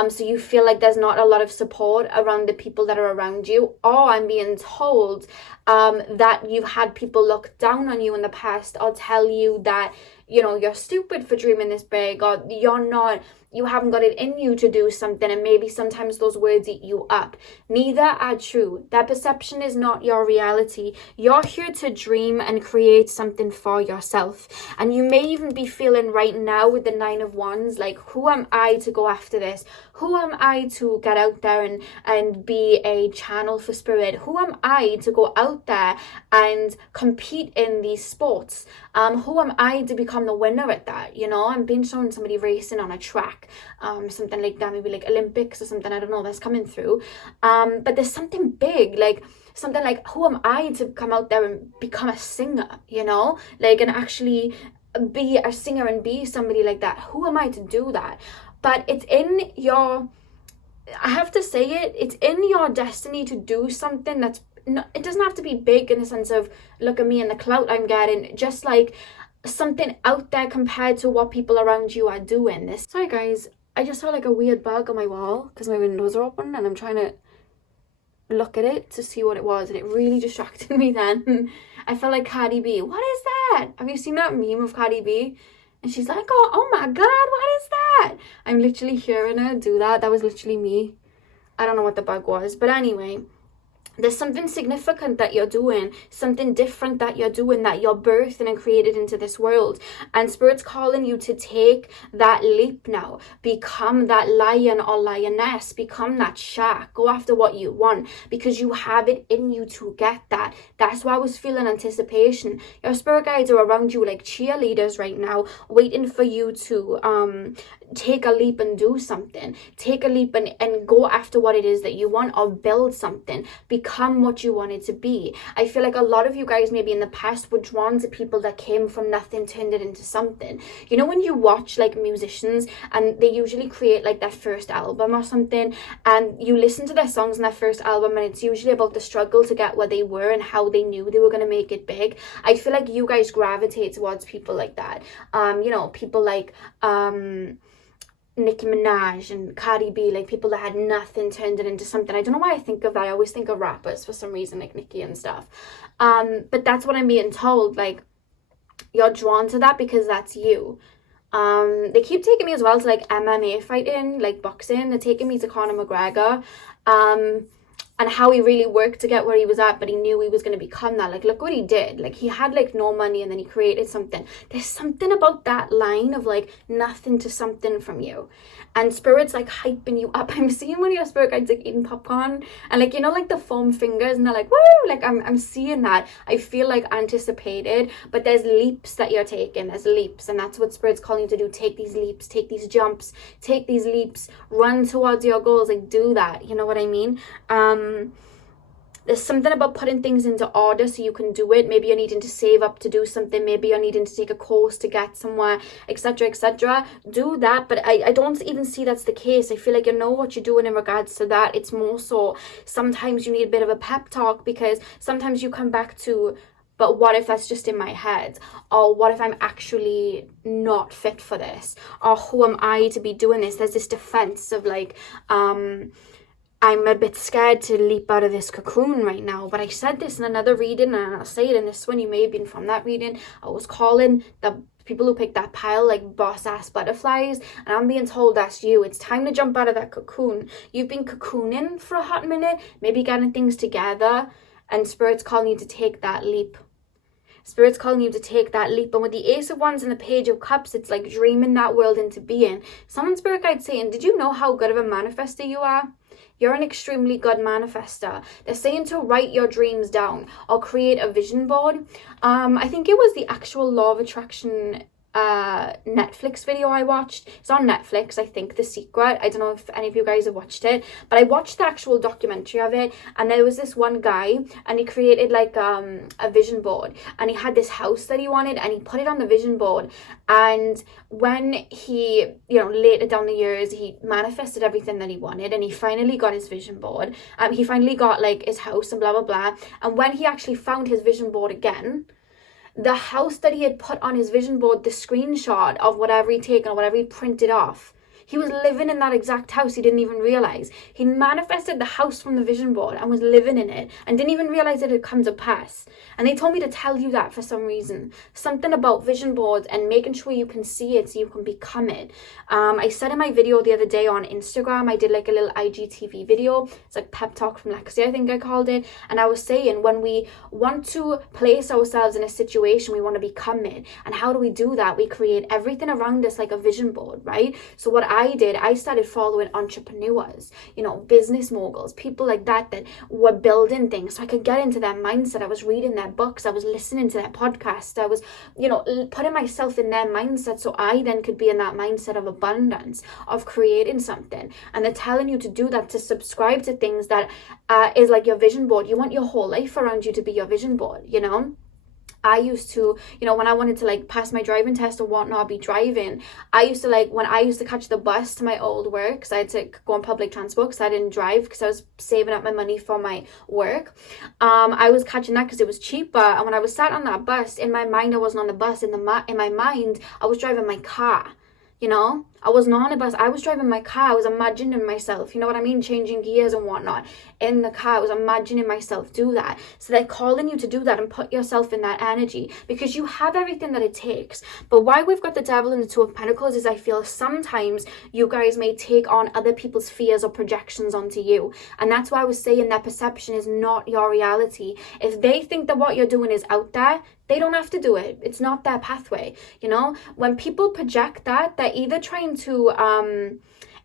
So you feel like there's not a lot of support around the people that are around you. Or I'm being told that you've had people look down on you in the past, or tell you that, you know, you're stupid for dreaming this big, or you haven't got it in you to do something, and maybe sometimes those words eat you up. Neither are true. That perception is not your reality. You're here to dream and create something for yourself. And you may even be feeling right now with the 9 of Wands, like, who am I to go after this? Who am I to get out there and be a channel for Spirit? Who am I to go out there and compete in these sports? Who am I to become the winner at that? You know, I'm being shown somebody racing on a track, something like that, maybe like Olympics or something, I don't know, that's coming through. But there's something big, like something like, who am I to come out there and become a singer, you know, like, and actually be a singer and be somebody like that? Who am I to do that? But it's in your, I have to say it, it's in your destiny to do something that's, it doesn't have to be big in the sense of, look at me and the clout I'm getting, just like something out there compared to what people around you are doing. Sorry guys, I just saw like a weird bug on my wall because my windows are open and I'm trying to look at it to see what it was, and it really distracted me then. I felt like Cardi B. What is that? Have you seen that meme of Cardi B? And she's like, oh my God, what is that? I'm literally hearing her do that. That was literally me. I don't know what the bug was. But anyway, there's something significant that you're doing, something different that you're doing, that you're birthing and created into this world. And Spirit's calling you to take that leap now. Become that lion or lioness. Become that shark. Go after what you want, because you have it in you to get that. That's why I was feeling anticipation. Your spirit guides are around you like cheerleaders right now, waiting for you to take a leap and do something. Take a leap and go after what it is that you want, or build something. Become what you wanted to be. I feel like a lot of you guys maybe in the past were drawn to people that came from nothing, turned it into something. You know, when you watch like musicians and they usually create like their first album or something, and you listen to their songs in their first album, and it's usually about the struggle to get where they were and how they knew they were going to make it big. I feel like you guys gravitate towards people like that. You know, people like Nicki Minaj and Cardi B, like people that had nothing, turned it into something. I don't know why I think of that. I always think of rappers for some reason, like Nicki and stuff. But that's what I'm being told. Like, you're drawn to that because that's you. They keep taking me as well to like MMA fighting, like boxing. They're taking me to Conor McGregor. and how he really worked to get where he was at, but he knew he was going to become that. Like, look what he did. Like, he had like no money and then he created something. There's something about that line of like nothing to something from you, and spirit's like hyping you up. I'm seeing one of your spirit guides like eating popcorn and like, you know, like the foam fingers, and they're like, woo, like I'm seeing that. I feel like anticipated, but there's leaps that you're taking. There's leaps, and that's what spirit's calling you to do. Take these leaps, take these jumps, take these leaps, run towards your goals. Like, do that, you know what I mean? There's something about putting things into order so you can do it. Maybe you're needing to save up to do something. Maybe you're needing to take a course to get somewhere, etc., etc. Do that, but I don't even see that's the case. I feel like you know what you're doing in regards to that. It's more so sometimes you need a bit of a pep talk, because sometimes you come back to, but what if that's just in my head? Or what if I'm actually not fit for this? Or who am I to be doing this? There's this defense of like, I'm a bit scared to leap out of this cocoon right now. But I said this in another reading, and I'll say it in this one. You may have been from that reading. I was calling the people who picked that pile like boss-ass butterflies, and I'm being told that's you. It's time to jump out of that cocoon. You've been cocooning for a hot minute, maybe getting things together, and Spirit's calling you to take that leap. Spirit's calling you to take that leap. And with the Ace of Wands and the Page of Cups, it's like dreaming that world into being. Someone Spirit Guide saying, did you know how good of a manifester you are? You're an extremely good manifester. They're saying to write your dreams down or create a vision board. I think it was the actual Law of Attraction Netflix video I watched. It's on Netflix, I think, The Secret. I don't know if any of you guys have watched it, but I watched the actual documentary of it, and there was this one guy, and he created like a vision board, and he had this house that he wanted, and he put it on the vision board. And when he, you know, later down the years, he manifested everything that he wanted, and he finally got his vision board. He finally got like his house and blah blah blah. And when he actually found his vision board again, the house that he had put on his vision board, the screenshot of whatever he'd taken or whatever he printed off, he was living in that exact house. He didn't even realize. He manifested the house from the vision board and was living in it and didn't even realize it had come to pass. And they told me to tell you that for some reason. Something about vision boards and making sure you can see it so you can become it. I said in my video the other day on Instagram, I did like a little IGTV video. It's like pep talk from Lexi, I think I called it. And I was saying, when we want to place ourselves in a situation, we want to become it. And how do we do that? We create everything around us like a vision board, right? So what I did, I started following entrepreneurs, you know, business moguls, people like that were building things so I could get into their mindset. I was reading their books, I was listening to their podcasts, I was, you know, putting myself in their mindset so I then could be in that mindset of abundance, of creating something. And they're telling you to do that, to subscribe to things that is like your vision board. You want your whole life around you to be your vision board, you know? I used to, you know, when I wanted to like pass my driving test or whatnot, be driving, I used to like, when I used to catch the bus to my old work, because I had to go on public transport because I didn't drive, because I was saving up my money for my work. I was catching that because it was cheaper. And when I was sat on that bus, in my mind, I wasn't on the bus. In my mind, I was driving my car. You know, I wasn't on a bus. I was driving my car. I was imagining myself, you know what I mean? Changing gears and whatnot in the car. I was imagining myself do that. So they're calling you to do that and put yourself in that energy, because you have everything that it takes. But why we've got the Devil and the Two of Pentacles is I feel sometimes you guys may take on other people's fears or projections onto you. And that's why I was saying their perception is not your reality. If they think that what you're doing is out there, they don't have to do it. It's not their pathway. You know, when people project that, they're either trying to,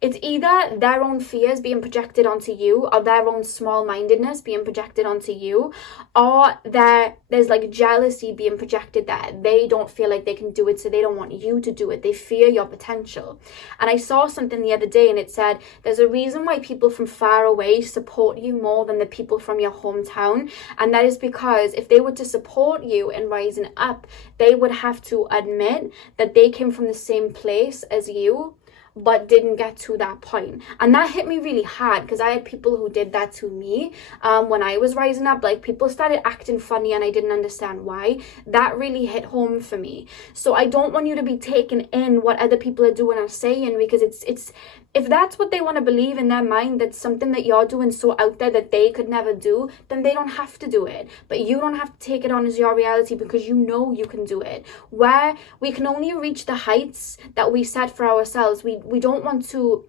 it's either their own fears being projected onto you, or their own small-mindedness being projected onto you, or there's like jealousy being projected that they don't feel like they can do it, so they don't want you to do it. They fear your potential. And I saw something the other day, and it said, there's a reason why people from far away support you more than the people from your hometown. And that is because if they were to support you in rising up, they would have to admit that they came from the same place as you, but didn't get to that point. And that hit me really hard, because I had people who did that to me when I was rising up. Like, people started acting funny and I didn't understand why. That really hit home for me. So I don't want you to be taking in what other people are doing or saying, because it's if that's what they want to believe in their mind, that's something that you're doing so out there that they could never do, then they don't have to do it. But you don't have to take it on as your reality, because you know you can do it. Where we can only reach the heights that we set for ourselves. We we don't want to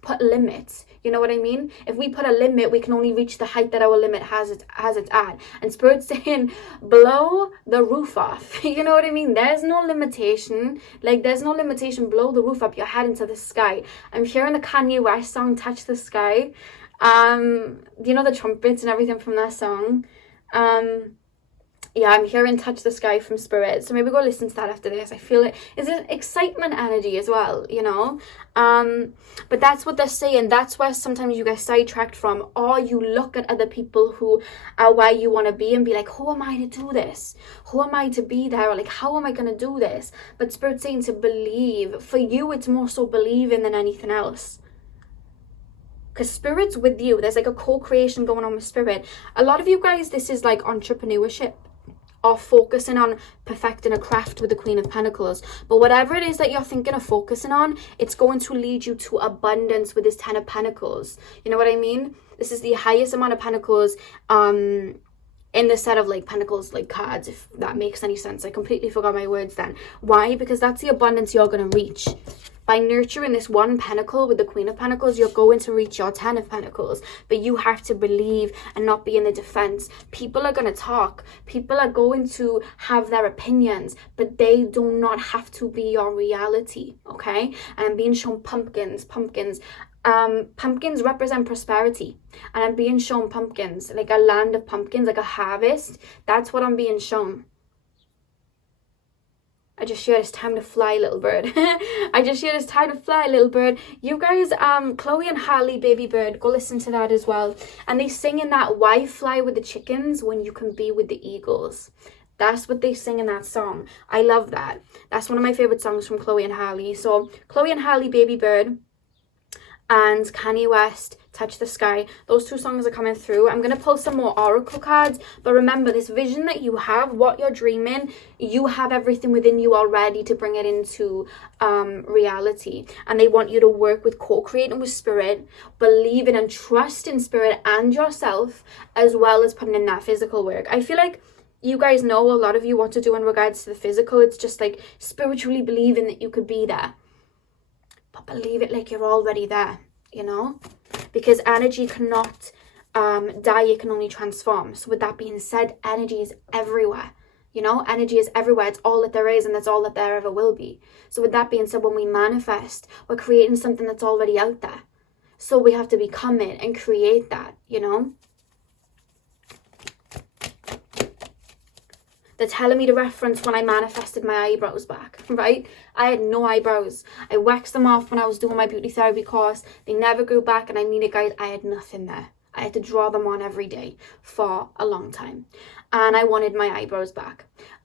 put limits. You know what I mean? If we put a limit, we can only reach the height that our limit has it at. And Spirit's saying, blow the roof off. You know what I mean? There's no limitation. Like, there's no limitation. Blow the roof up your head into the sky. I'm hearing the Kanye West song, Touch the Sky. You know, the trumpets and everything from that song. Yeah, I'm hearing Touch the Sky from Spirit. So maybe go listen to that after this. I feel it is an excitement energy as well, you know. But that's what they're saying. That's where sometimes you get sidetracked from. Or you look at other people who are where you want to be and be like, who am I to do this? Who am I to be there? Or like, how am I going to do this? But Spirit's saying to believe. For you, it's more so believing than anything else. Because Spirit's with you. There's like a co-creation going on with Spirit. A lot of you guys, this is like entrepreneurship, or focusing on perfecting a craft with the Queen of Pentacles. But whatever it is that you're thinking of focusing on, it's going to lead you to abundance with this Ten of Pentacles. You know what I mean? This is the highest amount of Pentacles in the set of like Pentacles, like cards, if that makes any sense. I completely forgot my words then. Why? Because that's the abundance you're going to reach. By nurturing this one pentacle with the Queen of Pentacles, you're going to reach your Ten of Pentacles. But you have to believe and not be in the defense. People are going to talk. People are going to have their opinions, but they do not have to be your reality, okay? And I'm being shown pumpkins. Pumpkins represent prosperity. And I'm being shown pumpkins, like a land of pumpkins, like a harvest. That's what I'm being shown. I just shared it's time to fly, little bird. I just shared it's time to fly, little bird. You guys, Chloe and Harley, baby bird, go listen to that as well. And they sing in that, why fly with the chickens when you can be with the eagles? That's what they sing in that song. I love that. That's one of my favorite songs from Chloe and Harley. So Chloe and Harley, baby bird, and Kanye West, Touch the Sky. Those two songs are coming through. I'm going to pull some more oracle cards. But remember, this vision that you have, what you're dreaming, you have everything within you already to bring it into reality. And they want you to work with co-creating with Spirit, believing and trust in Spirit and yourself, as well as putting in that physical work. I feel like you guys know, a lot of you, what to do in regards to the physical. It's just like spiritually believing that you could be there. But believe it like you're already there, you know? Because energy cannot die, it can only transform. So with that being said, energy is everywhere. You know, energy is everywhere. It's all that there is, and that's all that there ever will be. So with that being said, when we manifest, we're creating something that's already out there. So we have to become it and create that, you know? They're telling me to reference when I manifested my eyebrows back, right? I had no eyebrows. I waxed them off when I was doing my beauty therapy course. They never grew back, and I mean it, guys, I had nothing there. I had to draw them on every day for a long time. And I wanted my eyebrows back.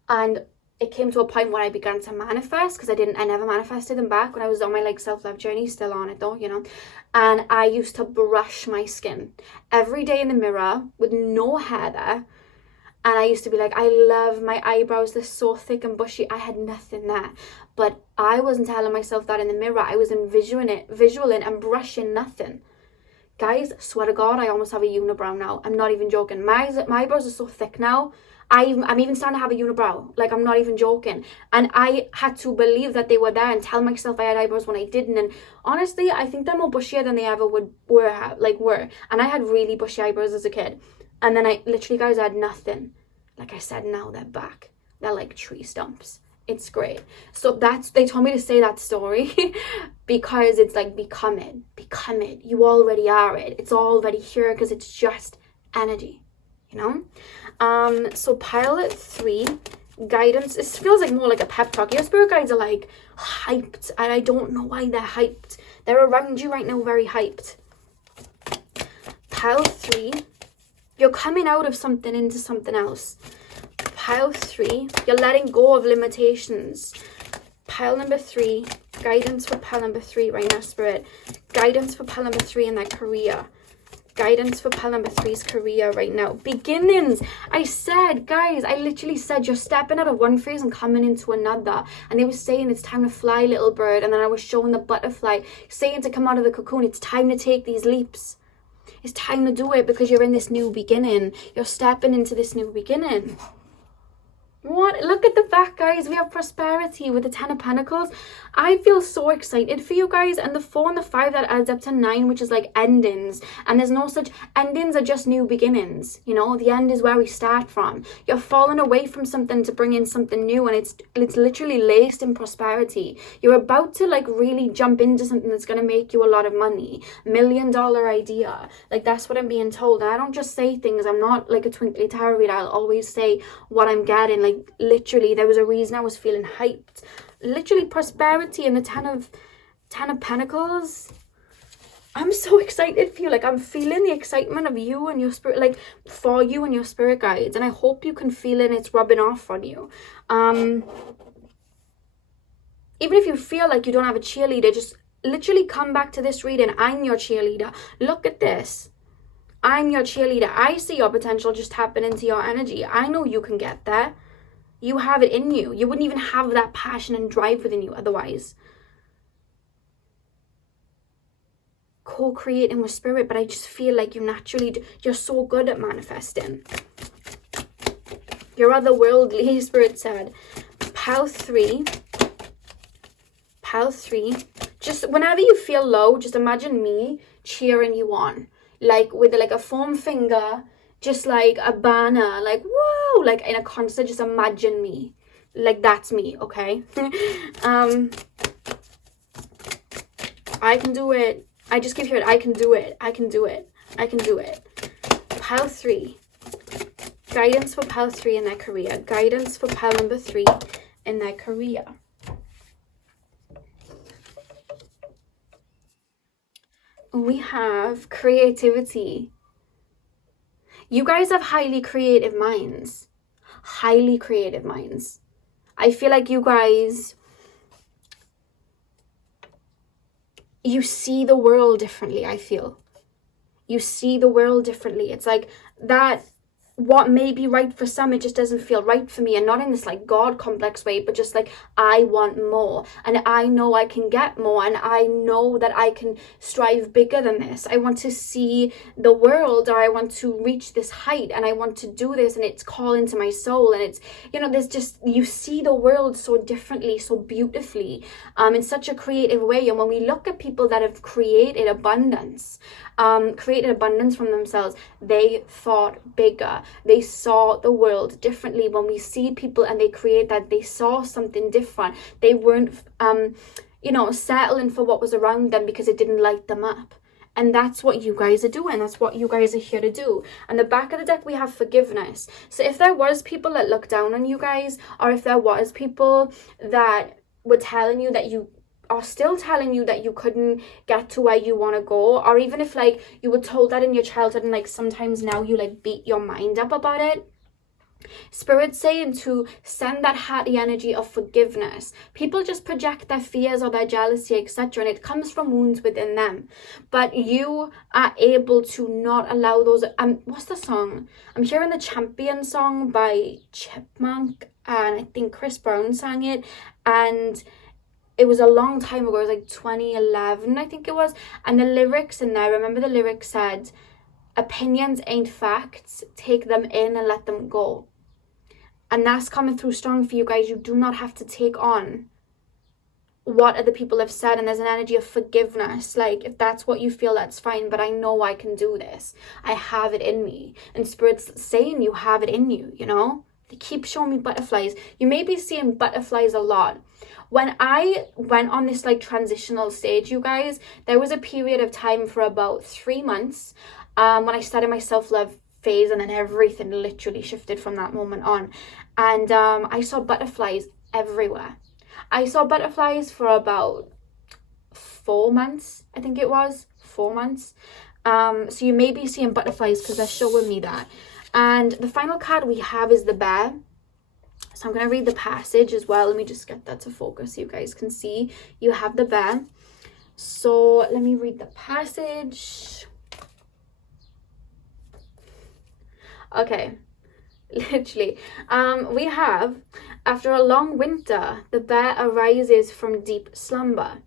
And it came to a point where I began to manifest, because I never manifested them back when I was on my like self-love journey, still on it though, you know. And I used to brush my skin every day in the mirror with no hair there. And I used to be like, I love my eyebrows, they're so thick and bushy. I had nothing there. But I wasn't telling myself that in the mirror. I was visualing and brushing nothing. Guys, swear to God, I almost have a unibrow now. I'm not even joking. My eyebrows are so thick now. I'm even starting to have a unibrow. Like, I'm not even joking. And I had to believe that they were there and tell myself I had eyebrows when I didn't. And honestly, I think they're more bushier than they ever were. And I had really bushy eyebrows as a kid. And then I literally, guys, I had nothing. Like I said, now they're back. They're like tree stumps. It's great. So they told me to say that story because it's like, become it. You already are it. It's already here because it's just energy, you know? So pile 3, guidance. It feels like more like a pep talk. Your spirit guides are like hyped, and I don't know why they're hyped. They're around you right now, very hyped. Pile 3. You're coming out of something into something else. Pile 3, you're letting go of limitations. Pile number 3, guidance for pile number 3 right now, Spirit. Guidance for pile number 3 in their career. Guidance for pile number 3's career right now. Beginnings. I said, guys, I literally said you're stepping out of one phase and coming into another. And they were saying it's time to fly, little bird. And then I was showing the butterfly, saying to come out of the cocoon. It's time to take these leaps. It's time to do it because you're in this new beginning. You're stepping into this new beginning. What? Look at the that, guys. We have prosperity with the 10 of Pentacles. I feel so excited for you guys. And the 4 and the 5, that adds up to 9, which is like endings. And there's no such, endings are just new beginnings. You know, the end is where we start from. You're falling away from something to bring in something new, and it's literally laced in prosperity. You're about to like really jump into something that's going to make you a lot of money. $1 million idea. Like, that's what I'm being told. And I don't just say things. I'm not like a twinkly tarot reader. I'll always say what I'm getting. Like, literally, there was a reason I was feeling hyped. Literally, prosperity and the 10 of Pentacles. I'm so excited for you. Like, I'm feeling the excitement of you and your spirit, like, for you and your spirit guides. And I hope you can feel it and it's rubbing off on you. Even if you feel like you don't have a cheerleader, just literally come back to this reading. I'm your cheerleader. Look at this. I'm your cheerleader. I see your potential. Just tapping into your energy. I know you can get there. You have it in you. You wouldn't even have that passion and drive within you otherwise. Co-creating with spirit, but I just feel like you naturally do. You're so good at manifesting. You're otherworldly, spirit said. Pile 3. Just whenever you feel low, just imagine me cheering you on, like with like a foam finger, just like a banner, like whoa, like in a concert. Just imagine me, like that's me. Okay. I can do it. I just keep hearing, I can do it. I can do it. I can do it. Pile 3. Guidance for pile 3 in their career. Guidance for pile number 3 in their career. We have creativity. You guys have highly creative minds. Highly creative minds. I feel like you guys, you see the world differently. I feel you see the world differently. It's like that what may be right for some, it just doesn't feel right for me. And not in this like God complex way, but just like, I want more, and I know I can get more, and I know that I can strive bigger than this. I want to see the world, or I want to reach this height, and I want to do this, and it's calling to my soul. And it's, you know, there's just, you see the world so differently, so beautifully, in such a creative way. And when we look at people that have created abundance from themselves, they thought bigger. They saw the world differently. When we see people and they create that, they saw something different. They weren't, settling for what was around them because it didn't light them up. And that's what you guys are doing. That's what you guys are here to do. And the back of the deck, we have forgiveness. So if there was people that looked down on you guys, or if there was people that were telling you that you are still telling you that you couldn't get to where you want to go, or even if like you were told that in your childhood and like sometimes now you like beat your mind up about it, Spirit's saying to send that hearty energy of forgiveness. People just project their fears or their jealousy, etc., and it comes from wounds within them. But you are able to not allow those. What's the song? I'm hearing the Champion song by Chipmunk, and I think Chris Brown sang it, and it was a long time ago. It was like 2011, I think it was. And the lyrics in there, I remember the lyrics said, opinions ain't facts, take them in and let them go. And that's coming through strong for you guys. You do not have to take on what other people have said. And there's an energy of forgiveness. Like, if that's what you feel, that's fine. But I know I can do this. I have it in me. And Spirit's saying you have it in you, you know? They keep showing me butterflies. You may be seeing butterflies a lot. When I went on this like transitional stage, you guys, there was a period of time for about 3 months when I started my self-love phase, and then everything literally shifted from that moment on. And I saw butterflies everywhere. I saw butterflies for about 4 months, I think it was 4 months. So you may be seeing butterflies because they're showing me that. And the final card we have is the bear. So I'm going to read the passage as well. Let me just get that to focus so you guys can see. You have the bear. So let me read the passage. Okay, literally. We have, after a long winter, the bear arises from deep slumber.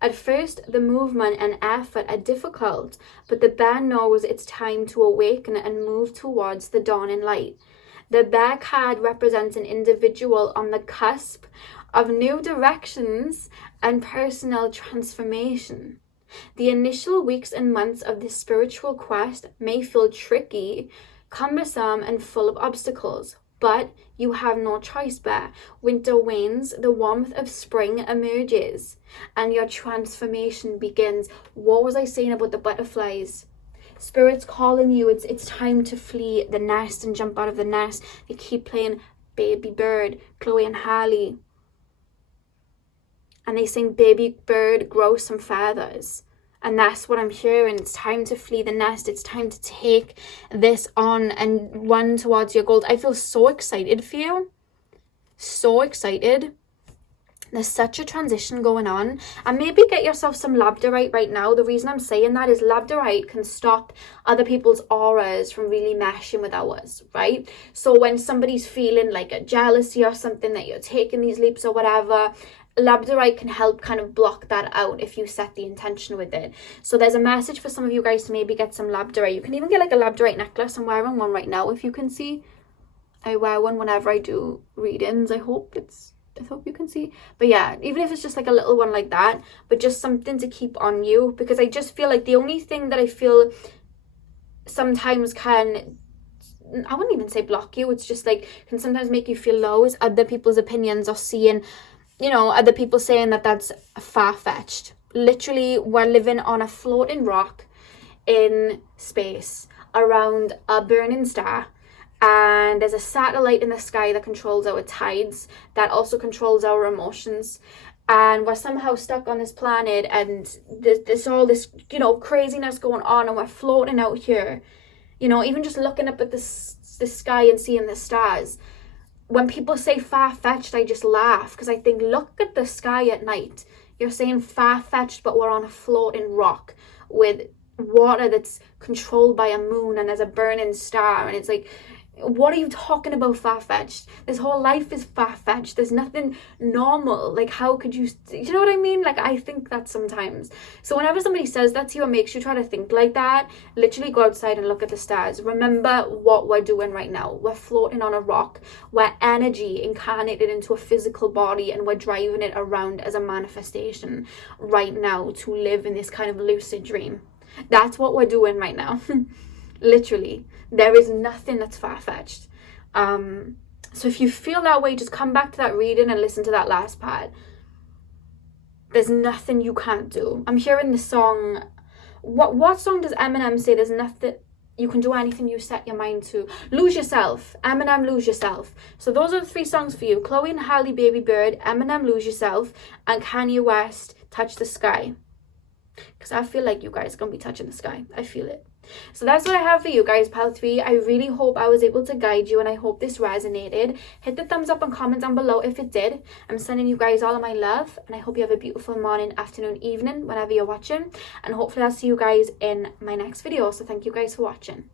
At first, the movement and effort are difficult, but the bear knows it's time to awaken and move towards the dawning light. The bear card represents an individual on the cusp of new directions and personal transformation. The initial weeks and months of this spiritual quest may feel tricky, cumbersome, and full of obstacles, but you have no choice, bear. Winter wanes, the warmth of spring emerges, and your transformation begins. What was I saying about the butterflies? Spirit's calling you. It's time to flee the nest and jump out of the nest. They keep playing Baby Bird, Chloe and Harley. And they sing, baby bird, grow some feathers. And that's what I'm hearing. It's time to flee the nest. It's time to take this on and run towards your goals. I feel so excited for you. So excited. There's such a transition going on. And maybe get yourself some labradorite right now. The reason I'm saying that is labradorite can stop other people's auras from really meshing with ours, right? So when somebody's feeling like a jealousy or something that you're taking these leaps or whatever, labradorite can help kind of block that out if you set the intention with it. So there's a message for some of you guys to maybe get some labradorite. You can even get like a labradorite necklace. I'm wearing one right now, if you can see. I wear one whenever I do readings. I hope you can see. But yeah, even if it's just like a little one like that, but just something to keep on you, because I just feel like the only thing that I feel sometimes can, I wouldn't even say block you, it's just like can sometimes make you feel low, is other people's opinions or seeing, you know, other people saying that that's far-fetched. Literally, we're living on a floating rock in space around a burning star, and there's a satellite in the sky that controls our tides, that also controls our emotions, and we're somehow stuck on this planet, and there's all this, you know, craziness going on, and we're floating out here, you know, even just looking up at the sky and seeing the stars. When people say far-fetched, I just laugh, because I think, look at the sky at night. You're saying far-fetched, but we're on a floating rock with water that's controlled by a moon, and there's a burning star, and it's like, what are you talking about far-fetched? This whole life is far-fetched. There's nothing normal. Like, how could you know what I mean? Like, I think that sometimes. So whenever somebody says that to you or makes you try to think like that, literally go outside and look at the stars. Remember what we're doing right now. We're floating on a rock. We're energy incarnated into a physical body, and we're driving it around as a manifestation right now to live in this kind of lucid dream. That's what we're doing right now. Literally. There is nothing that's far-fetched. So if you feel that way, just come back to that reading and listen to that last part. There's nothing you can't do. I'm hearing the song. What song does Eminem say? There's nothing, you can do anything you set your mind to. Lose Yourself. Eminem, Lose Yourself. So those are the 3 songs for you. Chloe and Halle, Baby Bird. Eminem, Lose Yourself. And Kanye West, Touch the Sky. Because I feel like you guys are going to be touching the sky. I feel it. So that's what I have for you guys, pile 3. I really hope I was able to guide you, and I hope this resonated. Hit the thumbs up and comment down below if it did. I'm sending you guys all of my love, and I hope you have a beautiful morning, afternoon, evening, whenever you're watching. And hopefully I'll see you guys in my next video. So thank you guys for watching.